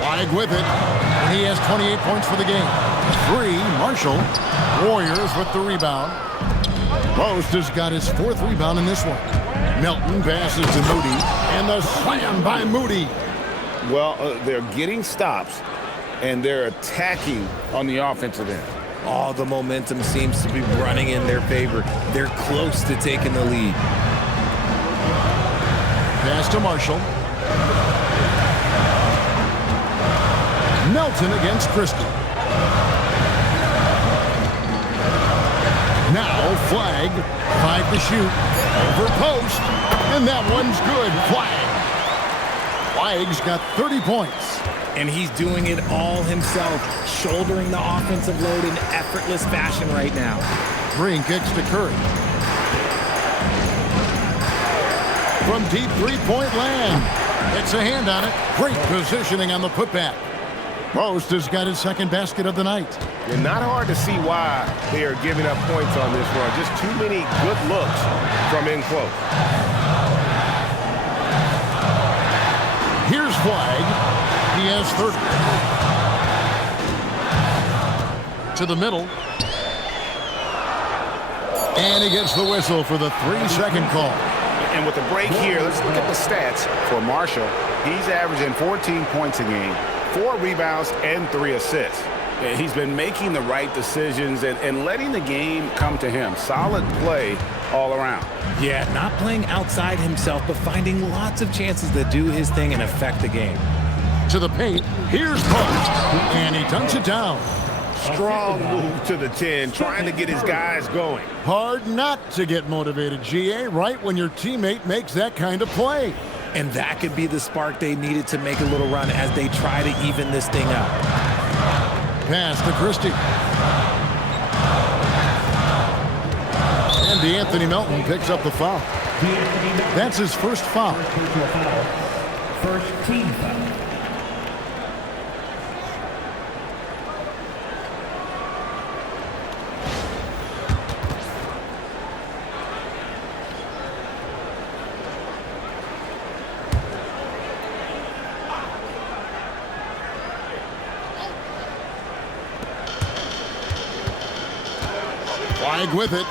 Flag with it. And he has 28 points for the game. 3, Marshall. Warriors with the rebound. Post has got his 4th rebound in this one. Melton passes to Moody. And the slam by Moody. Well, they're getting stops, and they're attacking on the offensive end. All the momentum seems to be running in their favor. They're close to taking the lead. Pass to Marshall. Melton against Christie. Now flag. 5 to shoot. Over post. And that one's good. Flag. Flag's got 30 points. And he's doing it all himself, shouldering the offensive load in effortless fashion right now. Green kicks to Curry. From deep three-point land. It's a hand on it. Great positioning on the putback. Post has got his 2nd basket of the night. It's not hard to see why they are giving up points on this run. Just too many good looks from in close. Here's Flag. He has 30. To the middle. And he gets the whistle for the 3-second call. And with the break here, let's look at the stats for Marshall. He's averaging 14 points a game, 4 rebounds, and 3 assists. And he's been making the right decisions and letting the game come to him. Solid play all around. Yeah, not playing outside himself, but finding lots of chances to do his thing and affect the game. To the paint. Here's Post. And he dunks it down. Strong move to the 10, trying to get his guys going. Hard not to get motivated, GA, right when your teammate makes that kind of play. And that could be the spark they needed to make a little run as they try to even this thing up. Pass to Christie. And DeAnthony Melton picks up the foul. That's his first foul. First team foul. Flag with it.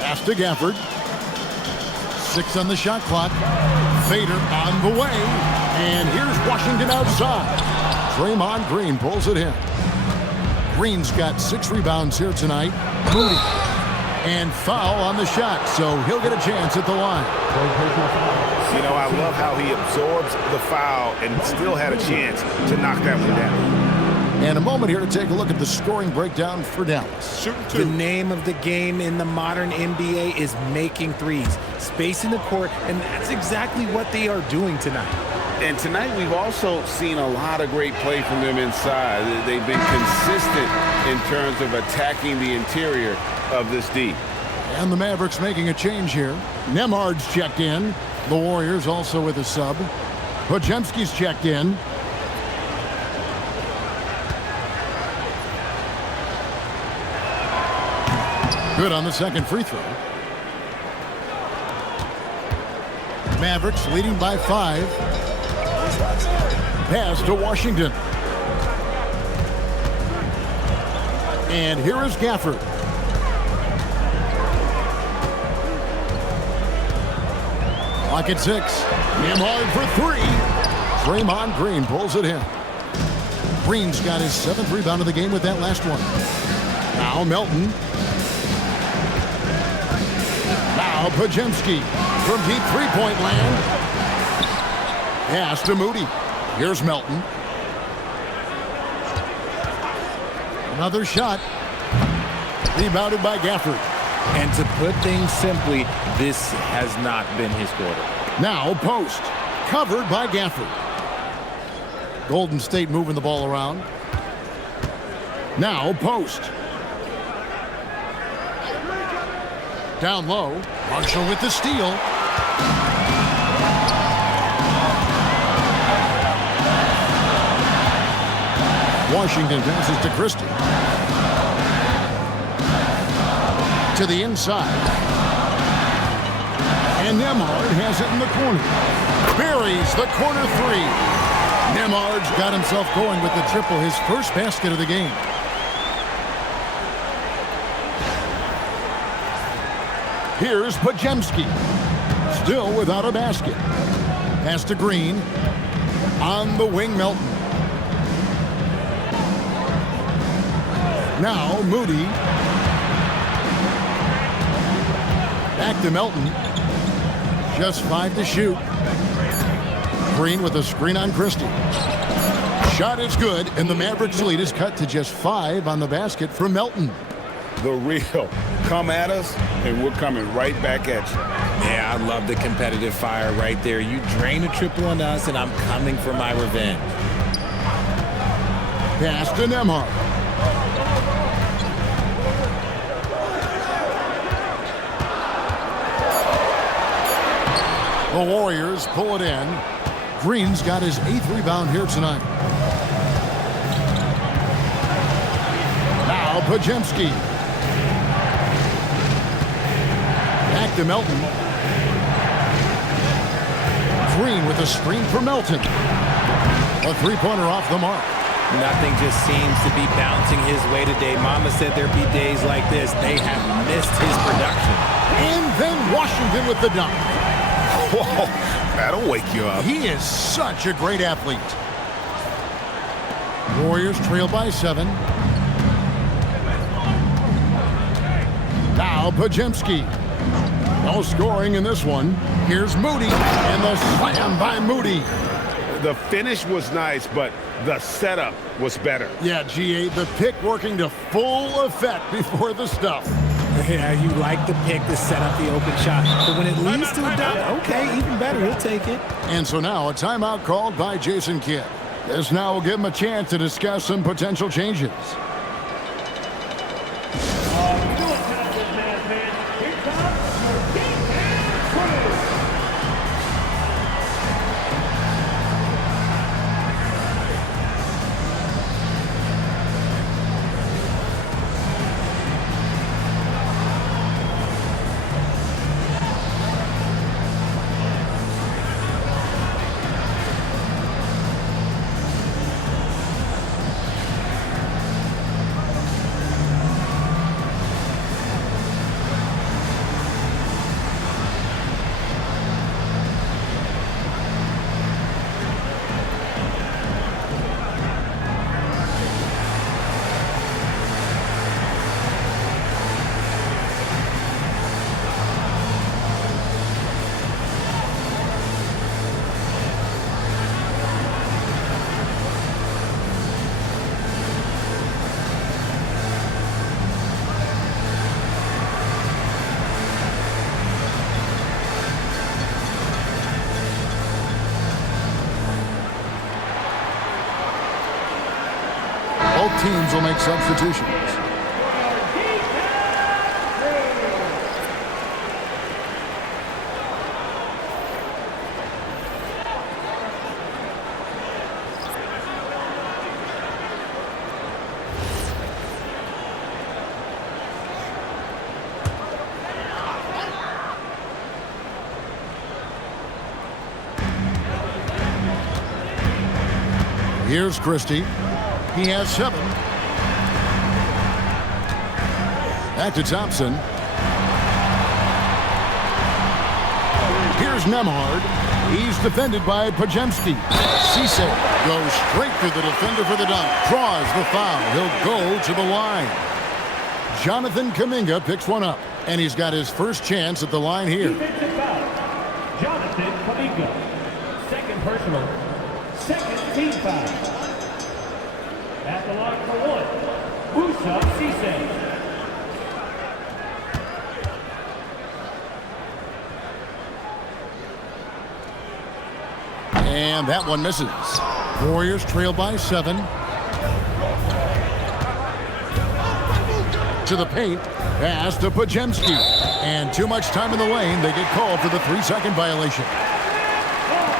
Pass to Gafford. 6 on the shot clock. Fader on the way. And here's Washington outside. Draymond Green pulls it in. Green's got 6 rebounds here tonight. Moody. And foul on the shot, so he'll get a chance at the line. You know, I love how he absorbs the foul and still had a chance to knock that one down. And a moment here to take a look at the scoring breakdown for Dallas. The name of the game in the modern NBA is making threes, spacing the court, and that's exactly what they are doing tonight. And tonight we've also seen a lot of great play from them inside. They've been consistent in terms of attacking the interior of this D. And the Mavericks making a change here. Nemhard's checked in. The Warriors also with a sub. Podziemski's checked in. Good on the second free throw. Mavericks leading by 5. Pass to Washington. And here is Gafford. Clock at 6. Nemhard for 3. Draymond Green pulls it in. Green's got his 7th rebound of the game with that last one. Now Melton. Now Podziemski. from deep three-point land. Pass to Moody. Here's Melton. Another shot. Rebounded by Gafford. And to put things simply, this has not been his quarter. Now post. Covered by Gafford. Golden State moving the ball around. Now post. Down low. Marshall with the steal. Washington passes to Christie. To the inside. And Nembhard has it in the corner. Buries the corner three. Nembhard's got himself going with the triple, his first basket of the game. Here's Podziemski. Still without a basket. Pass to Green. On the wing, Melton. Now Moody. Back to Melton. Just 5 to shoot. Green with a screen on Christie. Shot is good, and the Mavericks lead is cut to just 5 on the basket from Melton. The real come at us, and we're coming right back at you. Yeah, I love the competitive fire right there. You drain a triple on us, and I'm coming for my revenge. Pass to Nembhard. The Warriors pull it in. Green's got his 8th rebound here tonight. Now Podziemski. Back to Melton. Green with a screen for Melton. A three-pointer off the mark. Nothing just seems to be bouncing his way today. Mama said there'd be days like this. They have missed his production. And then Washington with the dunk. Whoa, that'll wake you up. He is such a great athlete. Warriors trail by 7. Now Podziemski. No scoring in this one. Here's Moody, and the slam by Moody. The finish was nice, but the setup was better. Yeah, GA, the pick working to full effect before the stuff. Yeah, you like the pick to set up the open shot. But when it leads to a dunk, okay, even better, he'll take it. And so now a timeout called by Jason Kidd. This now will give him a chance to discuss some potential changes. Both teams will make substitutions. Here's Christie. He has 7. Back to Thompson. Here's Nembhard. He's defended by Podziemski. Cisse goes straight to the defender for the dunk. Draws the foul. He'll go to the line. Jonathan Kuminga picks one up. And he's got his first chance at the line here. Jonathan Kaminga. Second personal. Second team foul. At the line for one, Musa Cisse. And that one misses. Warriors trail by 7. To the paint. Pass to Pajemski. And too much time in the lane. They get called for the 3-second violation.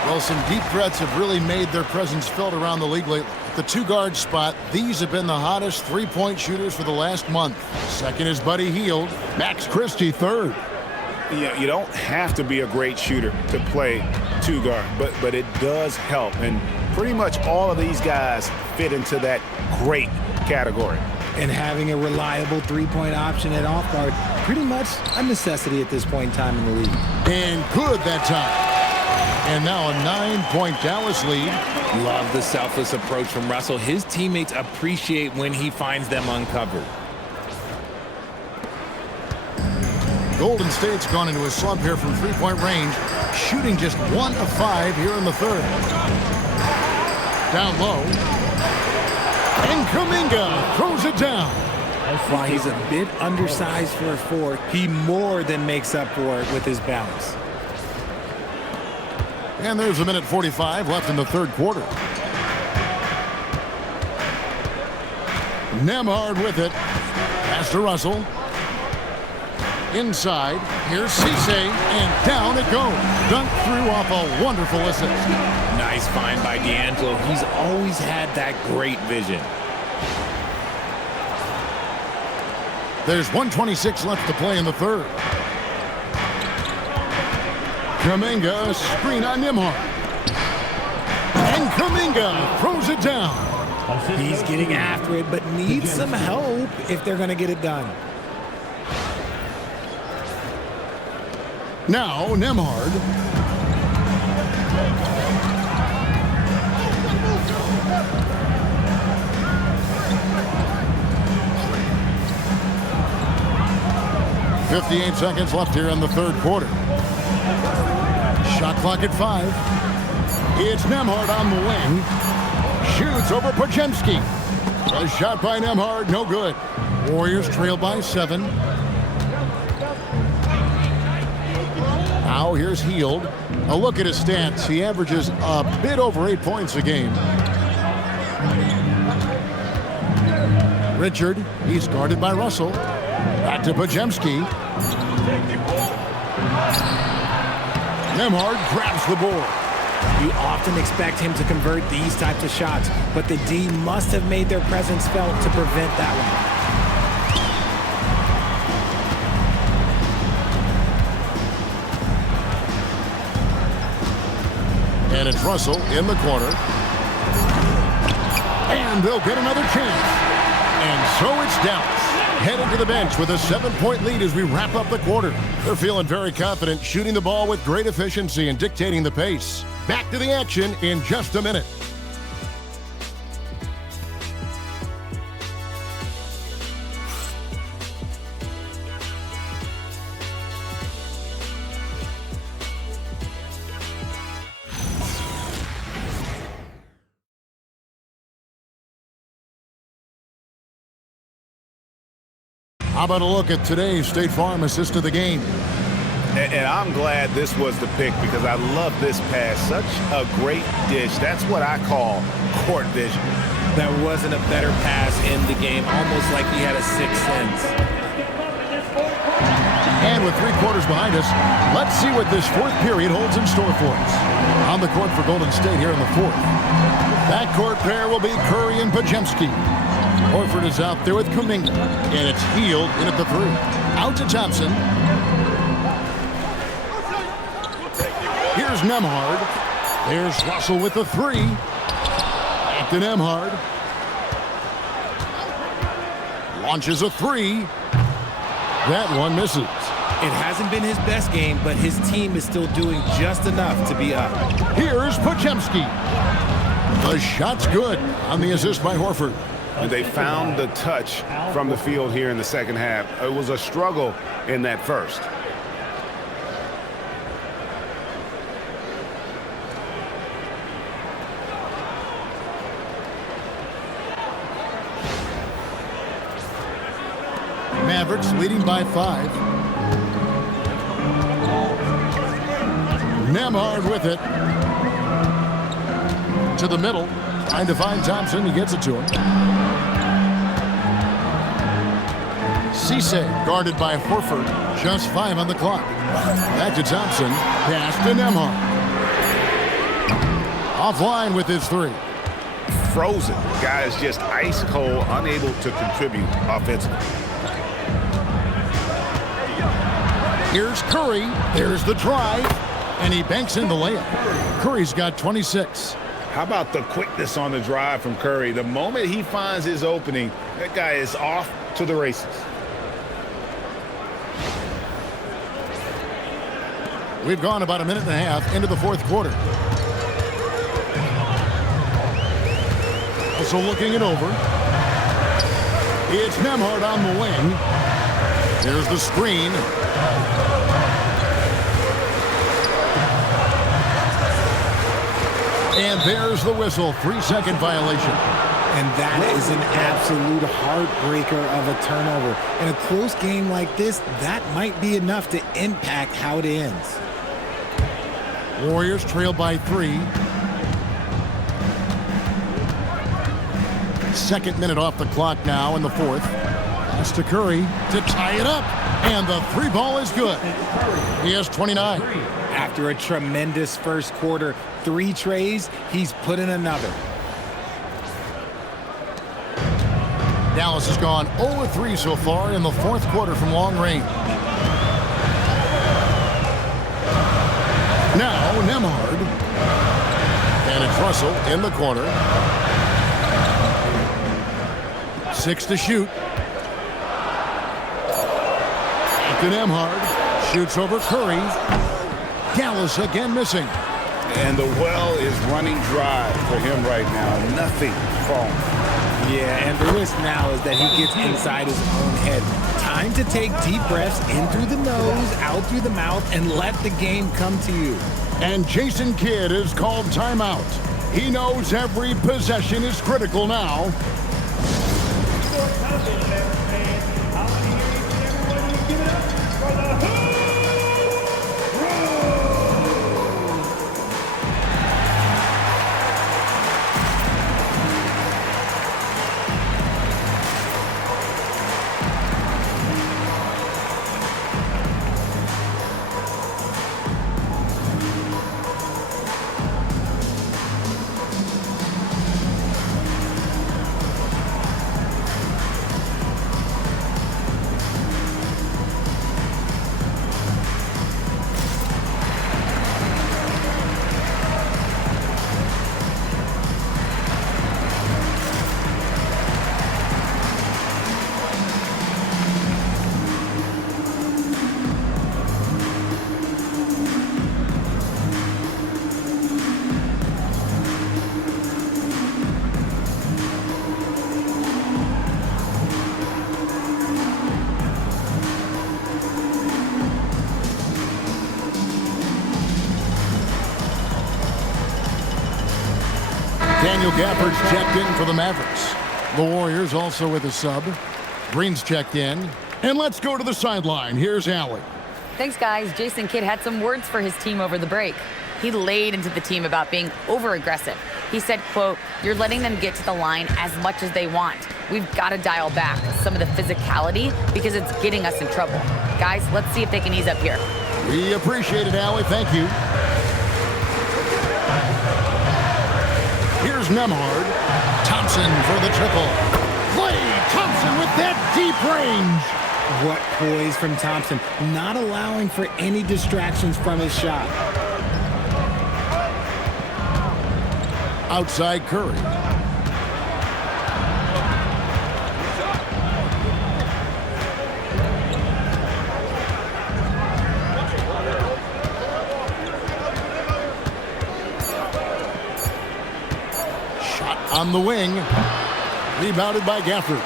Well, some deep threats have really made their presence felt around the league lately. At the 2-guard spot, these have been the hottest 3-point shooters for the last month. Second is Buddy Hield. Max Christie third. You don't have to be a great shooter to play 2-guard, but it does help. And pretty much all of these guys fit into that great category. And having a reliable 3-point option at off guard, pretty much a necessity at this point in time in the league. And good that time. And now a 9-point Dallas lead. Love the selfless approach from Russell. His teammates appreciate when he finds them uncovered. Golden State's gone into a slump here from 3-point range, shooting just 1 of 5 here in the third. Down low. And Kuminga throws it down. While he's a bit undersized for a 4, he more than makes up for it with his bounce. And there's a minute 45 left in the third quarter. Nembhard with it. Pass to Russell. Inside. Here's Cisse. And down it goes. Dunked through off a wonderful assist. Nice find by D'Angelo. He's always had that great vision. There's 1:26 left to play in the third. Kuminga, screen on Nembhard. And Kuminga throws it down. He's getting after it, but needs some help if they're going to get it done. Now Nembhard. .58 seconds left here in the third quarter. Shot clock at 5. It's Nembhard on the wing. Shoots over Pajemski. A shot by Nembhard, no good. Warriors trail by 7. Now here's Hield. A look at his stats. He averages a bit over 8 points a game. Richard, he's guarded by Russell. Back to Pajemski. Nembhard grabs the board. You often expect him to convert these types of shots, but the D must have made their presence felt to prevent that one. And it's Russell in the corner. And they'll get another chance. And so it's Dallas. Headed to the bench with a 7-point lead as we wrap up the quarter. They're feeling very confident, shooting the ball with great efficiency and dictating the pace. Back to the action in just a minute. How about a look at today's State Farm assist of the game? And I'm glad this was the pick because I love this pass. Such a great dish. That's what I call court vision. There wasn't a better pass in the game, almost like he had a sixth sense. And with 3 quarters behind us, let's see what this fourth period holds in store for us. On the court for Golden State here in the fourth. Backcourt pair will be Curry and Pajemski. Horford is out there with Kuminga. And it's Hield in at the 3. Out to Thompson. Here's Nembhard. There's Russell with the 3. Back to Nembhard. Launches a 3. That one misses. It hasn't been his best game, but his team is still doing just enough to be up. Here's Pajemski. The shot's good on the assist by Horford. And they found the touch from the field here in the second half. It was a struggle in that first. Mavericks leading by 5. Nembhard with it. To the middle. Trying to find Thompson. He gets it to him. Cisse guarded by Horford. Just 5 on the clock. Back to Thompson. Pass to Nembhard. Offline with his 3. Frozen. The guy is just ice cold, unable to contribute offensively. Here's Curry. There's the drive. And he banks in the layup. Curry's got 26. How about the quickness on the drive from Curry? The moment he finds his opening, that guy is off to the races. We've gone about a minute and a half into the 4th quarter. Also looking it over. It's Nembhard on the wing. There's the screen. And there's the whistle. 3-second violation. And that is an absolute heartbreaker of a turnover. In a close game like this, that might be enough to impact how it ends. Warriors trail by 3. 2nd minute off the clock now in the 4th. Pass to Curry to tie it up. And the 3 ball is good. He has 29. After a tremendous first quarter, 3 trays, he's put in another. Dallas has gone 0-3 so far in the 4th quarter from long range. Now Nembhard. And it's Russell in the corner. 6 to shoot. To Nembhard. Shoots over Curry. Dallas again missing. And the well is running dry for him right now. Nothing falling. Yeah, and the risk now is that he gets inside his own head. Time to take deep breaths in through the nose, out through the mouth, and let the game come to you. And Jason Kidd is called timeout. He knows every possession is critical now. Daniel Gafford's checked in for the Mavericks. The Warriors also with a sub. Green's checked in. And let's go to the sideline. Here's Allie. Thanks, guys. Jason Kidd had some words for his team over the break. He laid into the team about being over-aggressive. He said, quote, "You're letting them get to the line as much as they want. We've got to dial back some of the physicality because it's getting us in trouble. Guys, let's see if they can ease up here." We appreciate it, Allie. Thank you. Here's Nembhard. Thompson for the triple. Klay Thompson with that deep range. What poise from Thompson, not allowing for any distractions from his shot. Outside Curry. Shot on the wing. Rebounded by Gafford.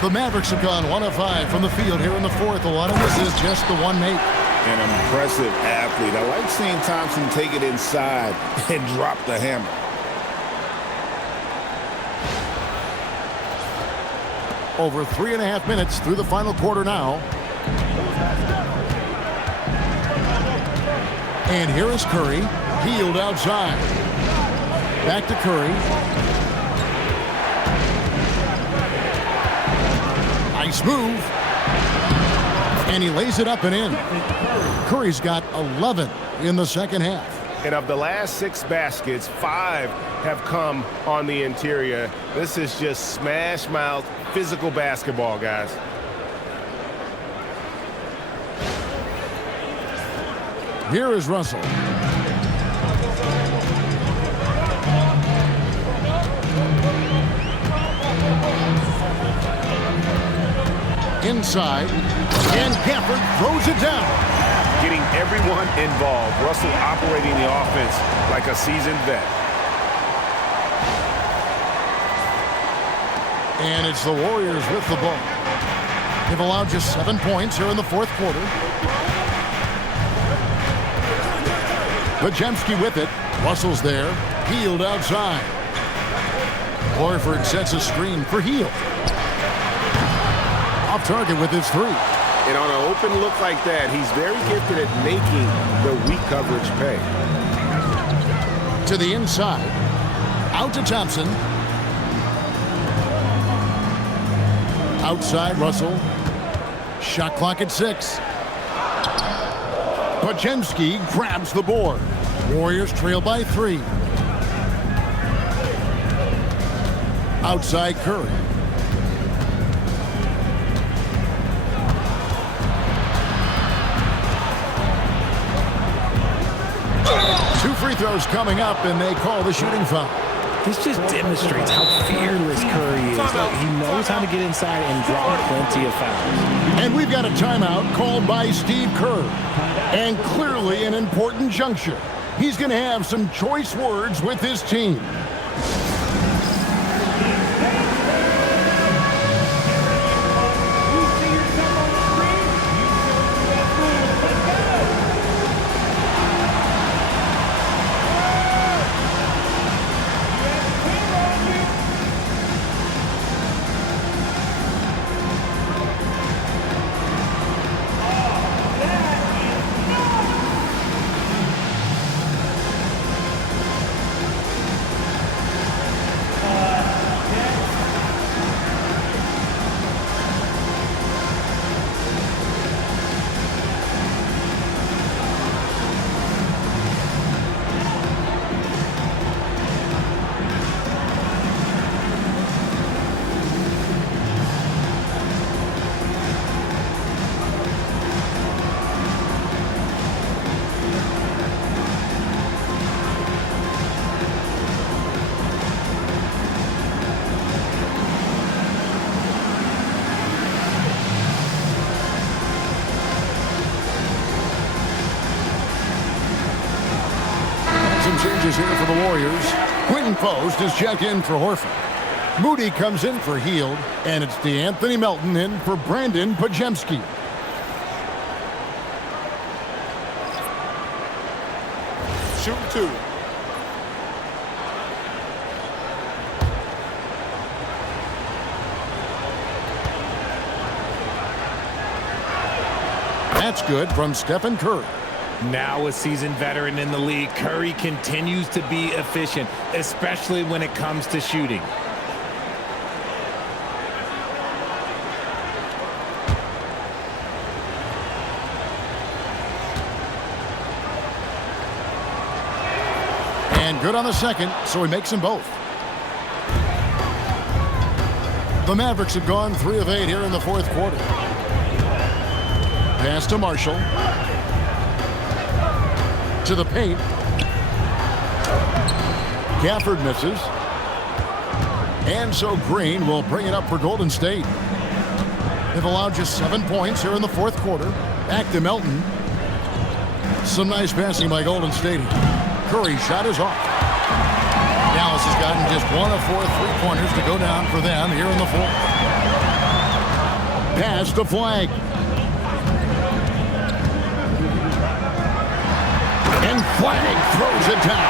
The Mavericks have gone 1 of 5 from the field here in the 4th. A lot of this is just the one make. An impressive athlete. I like seeing Thompson take it inside and drop the hammer. Over 3.5 minutes through the final quarter now. And here is Curry. Healed outside. Back to Curry. Nice move. And he lays it up and in. Curry's got 11 in the second half. And of the last 6 baskets, 5 have come on the interior. This is just smash mouth physical basketball, guys. Here is Russell. Inside, and Gafford throws it down. Getting everyone involved. Russell operating the offense like a seasoned vet. And it's the Warriors with the ball. They've allowed just 7 points here in the fourth quarter. Pajemski with it. Russell's there. Healed outside. Horford sets a screen for Hield. Off target with his 3. And on an open look like that, he's very gifted at making the weak coverage pay. To the inside. Out to Thompson. Outside Russell. Shot clock at 6. Pajemski grabs the board. Warriors trail by 3. Outside Curry. Two free throws coming up, and they call the shooting foul. This just demonstrates how fearless Curry is. He knows how to get inside and draw plenty of fouls. And we've got a timeout called by Steve Kerr. And clearly an important juncture. He's going to have some choice words with his team. Changes here for the Warriors. Quinton Post is checked in for Horford. Moody comes in for Hield, and it's DeAnthony Melton in for Brandon Pajemski. Shooting 2. That's good from Stephen Curry. Now a seasoned veteran in the league, Curry continues to be efficient, especially when it comes to shooting. And good on the second, so he makes them both. The Mavericks have gone 3 of 8 here in the fourth quarter. Pass to Marshall. To the paint. Gafford misses. And so Green will bring it up for Golden State. They've allowed just 7 points here in the fourth quarter. Back to Melton. Some nice passing by Golden State. Curry's shot is off. Dallas has gotten just 1 of 4 3-pointers to go down for them here in the fourth. Pass to Flag. And Flag throws it down.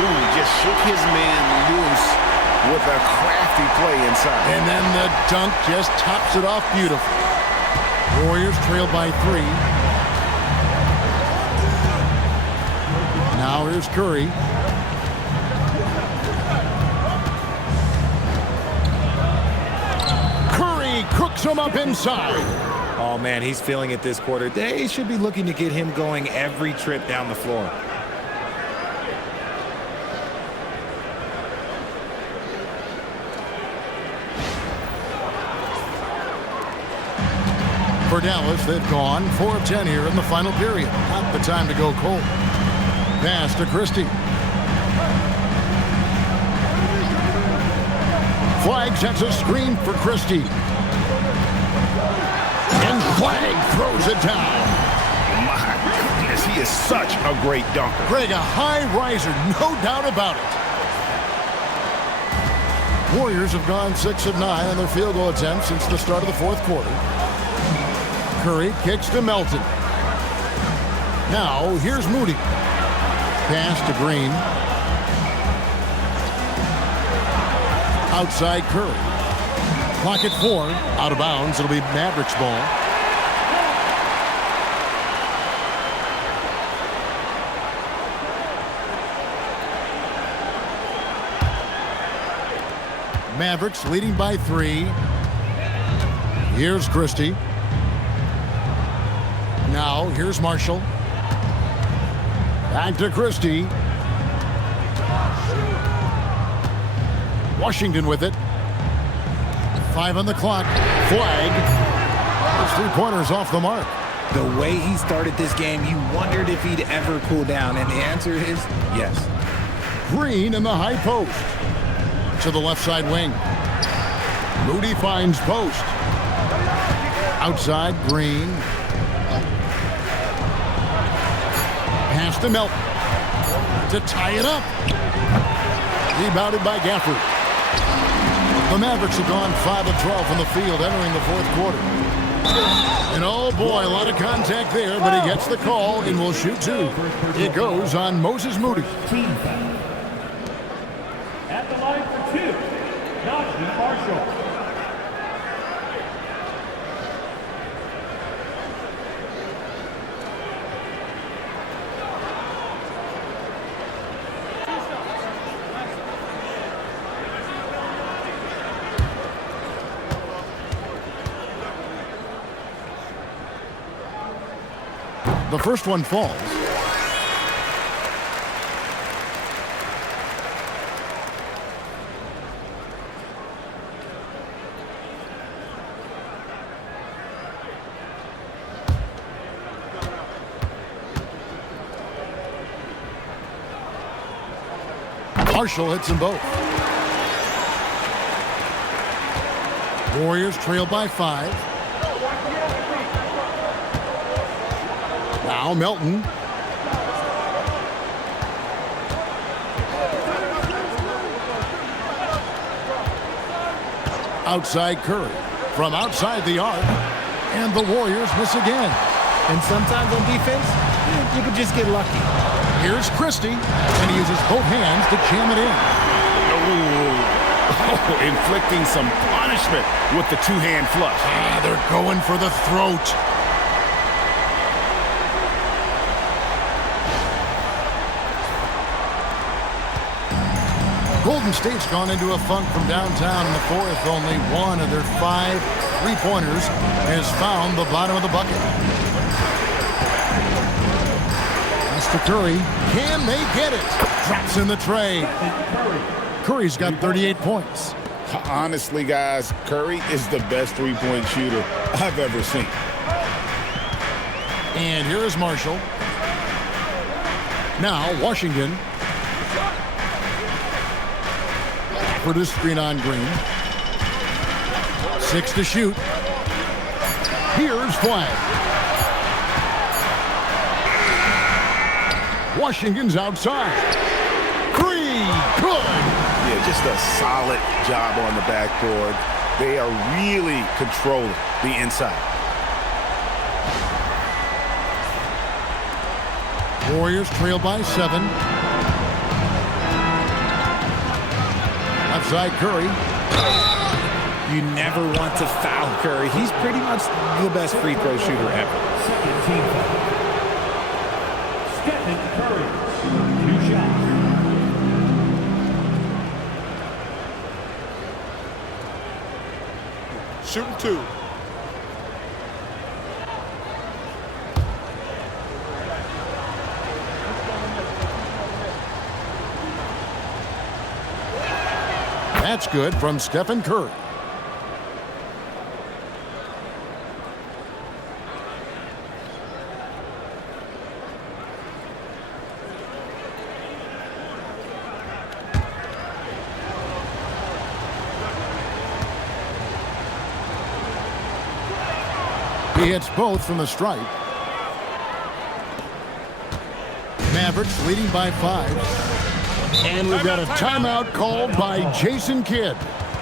Ooh, he just shook his man loose with a crafty play inside. And then the dunk just tops it off beautifully. Warriors trail by 3. Now here's Curry. Curry cooks him up inside. Oh, man, he's feeling it this quarter. They should be looking to get him going every trip down the floor. For Dallas, they've gone 4 of 10 here in the final period. Not the time to go cold. Pass to Christie. Flag sets a screen for Christie. And Flag throws it down. My goodness, he is such a great dunker. Greg, a high riser, no doubt about it. Warriors have gone 6 of 9 on their field goal attempts since the start of the fourth quarter. Curry kicks to Melton. Now, here's Moody. Pass to Green. Outside Curry. Clock at 4. Out of bounds. It'll be Mavericks ball. Mavericks leading by 3. Here's Christie. Now, here's Marshall. Back to Christie. Washington with it. 5 on the clock. Flag. Those 3-pointers off the mark. The way he started this game, you wondered if he'd ever cool down, and the answer is yes. Green in the high post. To the left side wing. Moody finds post. Outside, Green. Pass to Melton to tie it up. Rebounded by Gafford. The Mavericks have gone 5 of 12 from the field entering the fourth quarter. And oh boy, a lot of contact there, but he gets the call and will shoot 2. It goes on Moses Moody. At the line for 2, Najee Marshall. The first one falls. Marshall hits them both. Warriors trail by 5. Now Melton. Outside Curry. From outside the arc. And the Warriors miss again. And sometimes on defense, you could just get lucky. Here's Christie. And he uses both hands to jam it in. Oh, inflicting some punishment with the 2-hand flush. They're going for the throat. Golden State's gone into a funk from downtown in the fourth. Only one of their 5 3-pointers has found the bottom of the bucket. That's to Curry. Can they get it? Drops in the tray. Curry's got 38 points. Honestly, guys, Curry is the best 3-point shooter I've ever seen. And here is Marshall. Now Washington. For the screen on Green. 6 to shoot. Here's Flag. Washington's outside. 3. Good. Yeah, just a solid job on the backboard. They are really controlling the inside. Warriors trail by 7. Left Outside Curry. You never want to foul Curry. He's pretty much the best free throw shooter ever. Second team foul. Stephen Curry. 2 shots. Shooting 2. That's good from Stephen Curry. He hits both from the stripe. Mavericks leading by 5. And we've got a timeout called by Jason Kidd.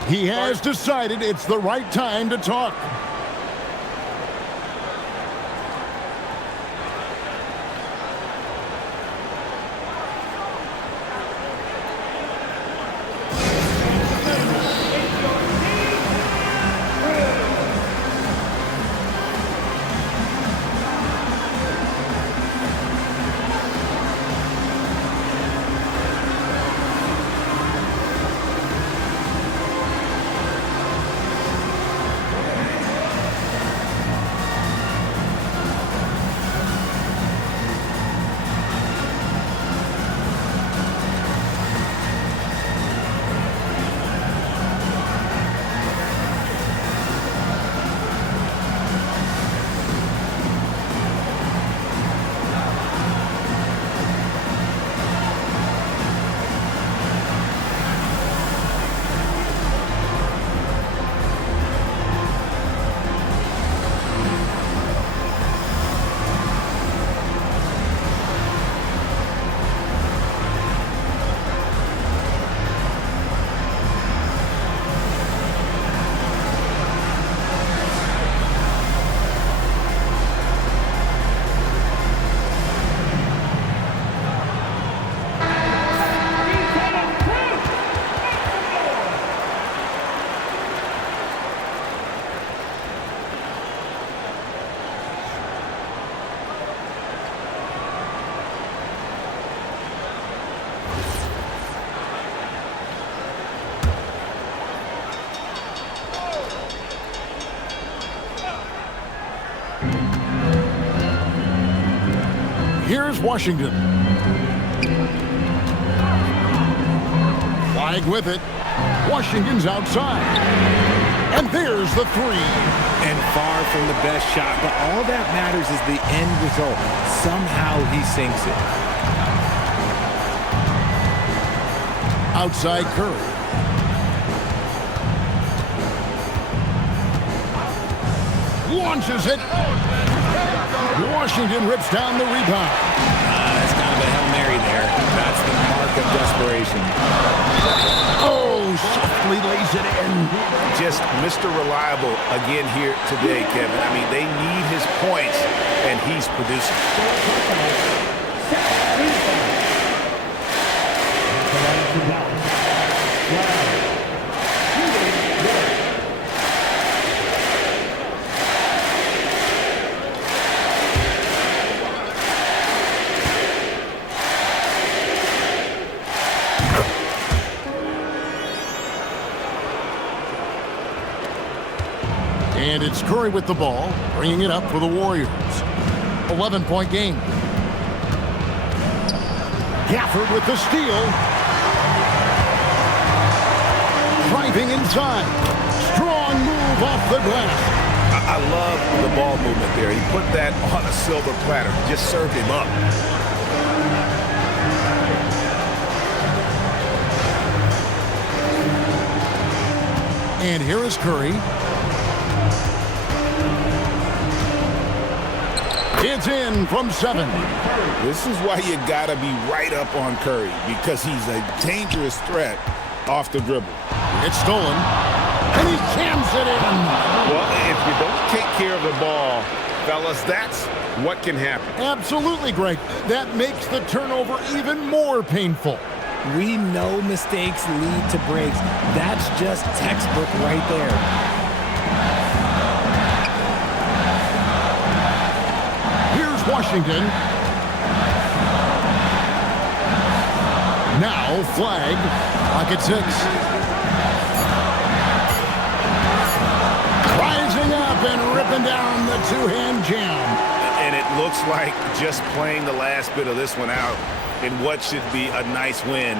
He has decided it's the right time to talk. Here's Washington. Flag with it. Washington's outside. And there's the 3. And far from the best shot, but all that matters is the end result. Somehow he sinks it. Outside Curry. Launches it. Washington rips down the rebound. That's kind of a Hail Mary there. That's the mark of desperation. Oh, softly lays it in. Just Mr. Reliable again here today, Kevin. I mean, they need his points, and he's producing. And it's Curry with the ball, bringing it up for the Warriors. 11-point game. Gafford with the steal. Driving inside. Strong move off the glass. I love the ball movement there. He put that on a silver platter. Just served him up. And here is Curry. It's in from 7. This is why you gotta be right up on Curry, because he's a dangerous threat off the dribble. It's stolen, and he jams it in. Well, if you don't take care of the ball, fellas, that's what can happen. Absolutely, Greg. That makes the turnover even more painful. We know mistakes lead to breaks. That's just textbook right there. Here's Washington. Now flag, pocket 6. Rising up and ripping down the two-hand jam. And it looks like just playing the last bit of this one out in what should be a nice win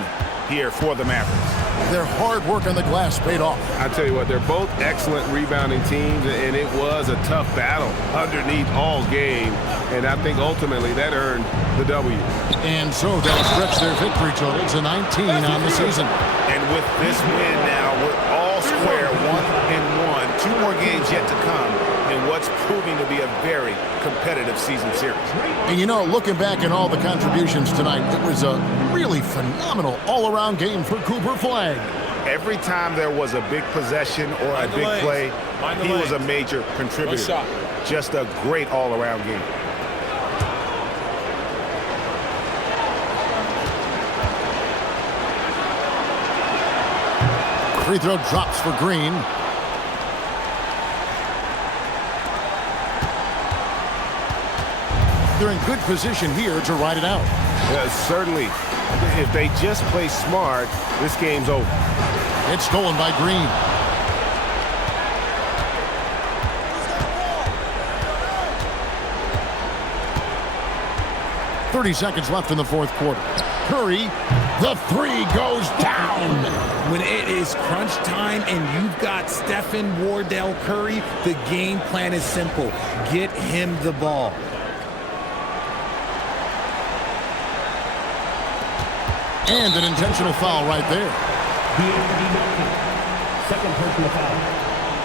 here for the Mavericks. Their hard work on the glass paid off. I tell you what, they're both excellent rebounding teams, and it was a tough battle underneath all game, and I think ultimately that earned the W. And so they'll stretch their victory total to 19 on the season. And with this win now, we're all square, 1-1. 2 more games yet to come in what's proving to be a very competitive season series. And you know, looking back at all the contributions tonight, it was a really phenomenal all-around game for Cooper Flag. Every time there was a big possession or a big play, he was a major contributor. Just a great all-around game. Free throw drops for Green. They're in good position here to ride it out. Certainly, if they just play smart, this game's over. It's stolen by Green. .30 seconds left in the fourth quarter. Curry, the three goes down. When it is crunch time and you've got Stephen Wardell Curry, the game plan is simple. Get him the ball. And an intentional foul right there. Second personal foul.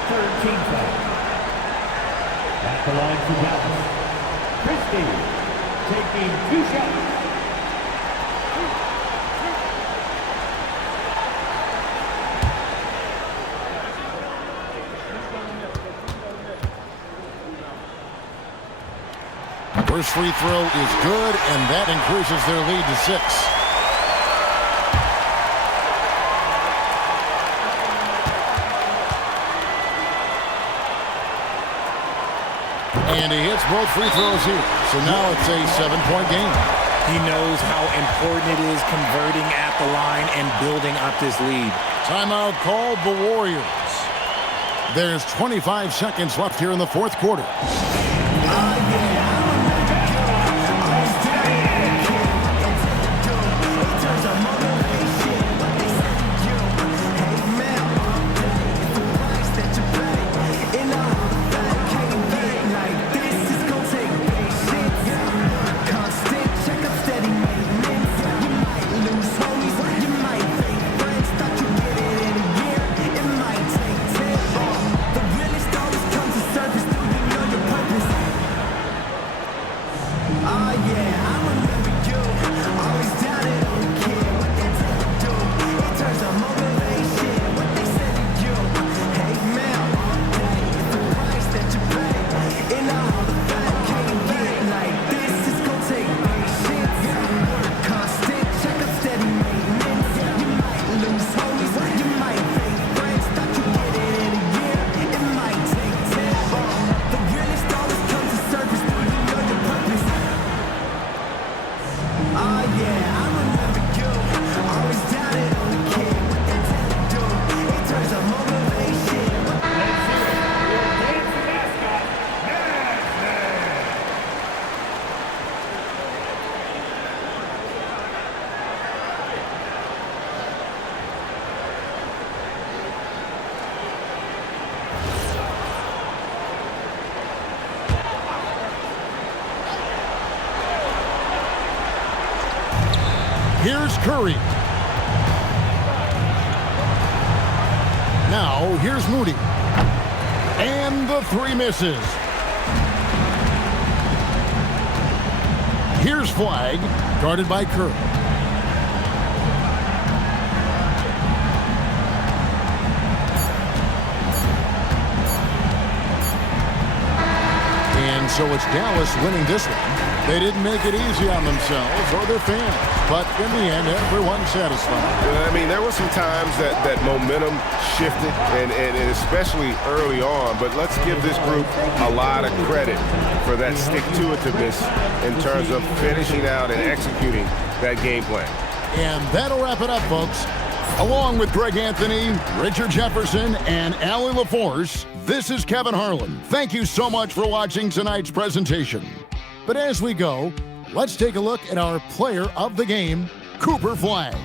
Third team foul. At the line for Dallas. Christie taking 2 shots. First free throw is good, and that increases their lead to 6. And he hits both free throws here. So now it's a 7-point game. He knows how important it is converting at the line and building up this lead. Timeout called the Warriors. There's 25 seconds left here in the fourth quarter. Here's Curry. Now, here's Moody. And the three misses. Here's Flag, guarded by Curry. And And so it's Dallas winning this one. They didn't make it easy on themselves or their fans, but in the end, everyone's satisfied. I mean, there were some times that momentum shifted, and especially early on, but let's give this group a lot of credit for that stick-to-itiveness in terms of finishing out and executing that game plan. And that'll wrap it up, folks. Along with Greg Anthony, Richard Jefferson, and Allie LaForce, this is Kevin Harlan. Thank you so much for watching tonight's presentation. But as we go, let's take a look at our player of the game, Cooper Flagg.